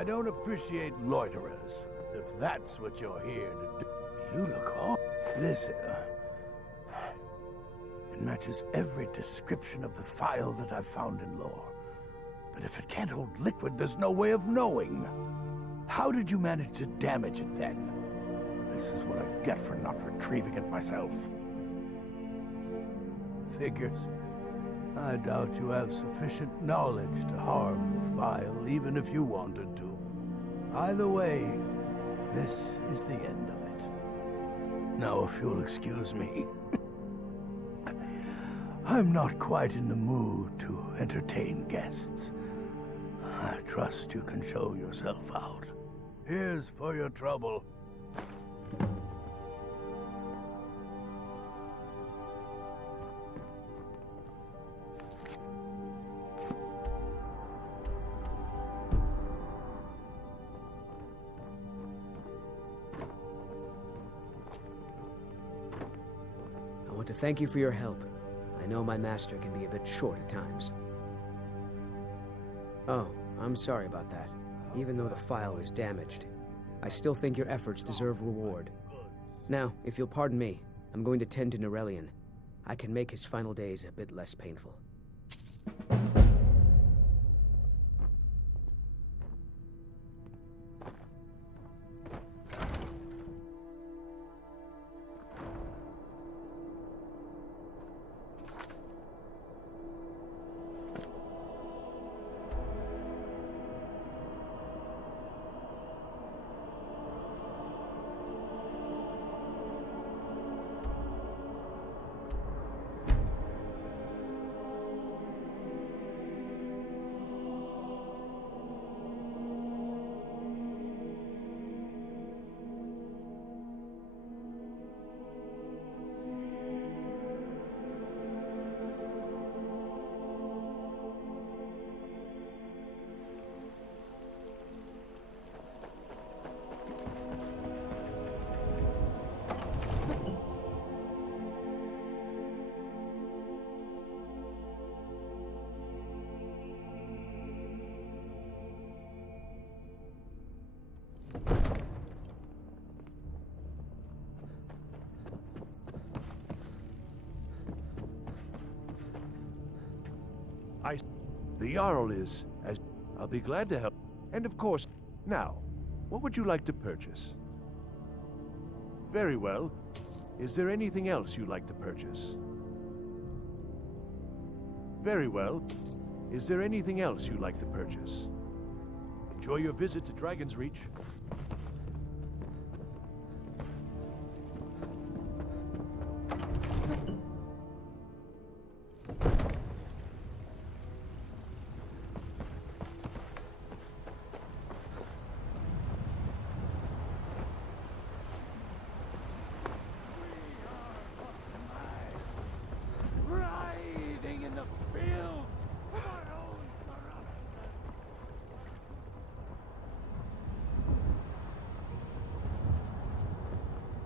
I don't appreciate loiterers, if that's what you're here to do. You look all... This, it matches every description of the file that I've found in lore. But if it can't hold liquid, there's no way of knowing. How did you manage to damage it then? This is what I get for not retrieving it myself. Figures. I doubt you have sufficient knowledge to harm the file, even if you wanted to. Either way, this is the end of it. Now, if you'll excuse me, I'm not quite in the mood to entertain guests. I trust you can show yourself out. Here's for your trouble. I want to thank you for your help. I know my master can be a bit short at times. Oh, I'm sorry about that. Even though the file is damaged, I still think your efforts deserve reward. Now, if you'll pardon me, I'm going to tend to Norelian. I can make his final days a bit less painful. The Jarl is, as... I'll be glad to help. And of course, now, what would you like to purchase? Very well. Is there anything else you'd like to purchase? Very well. Is there anything else you'd like to purchase? Enjoy your visit to Dragon's Reach.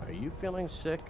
Are you feeling sick?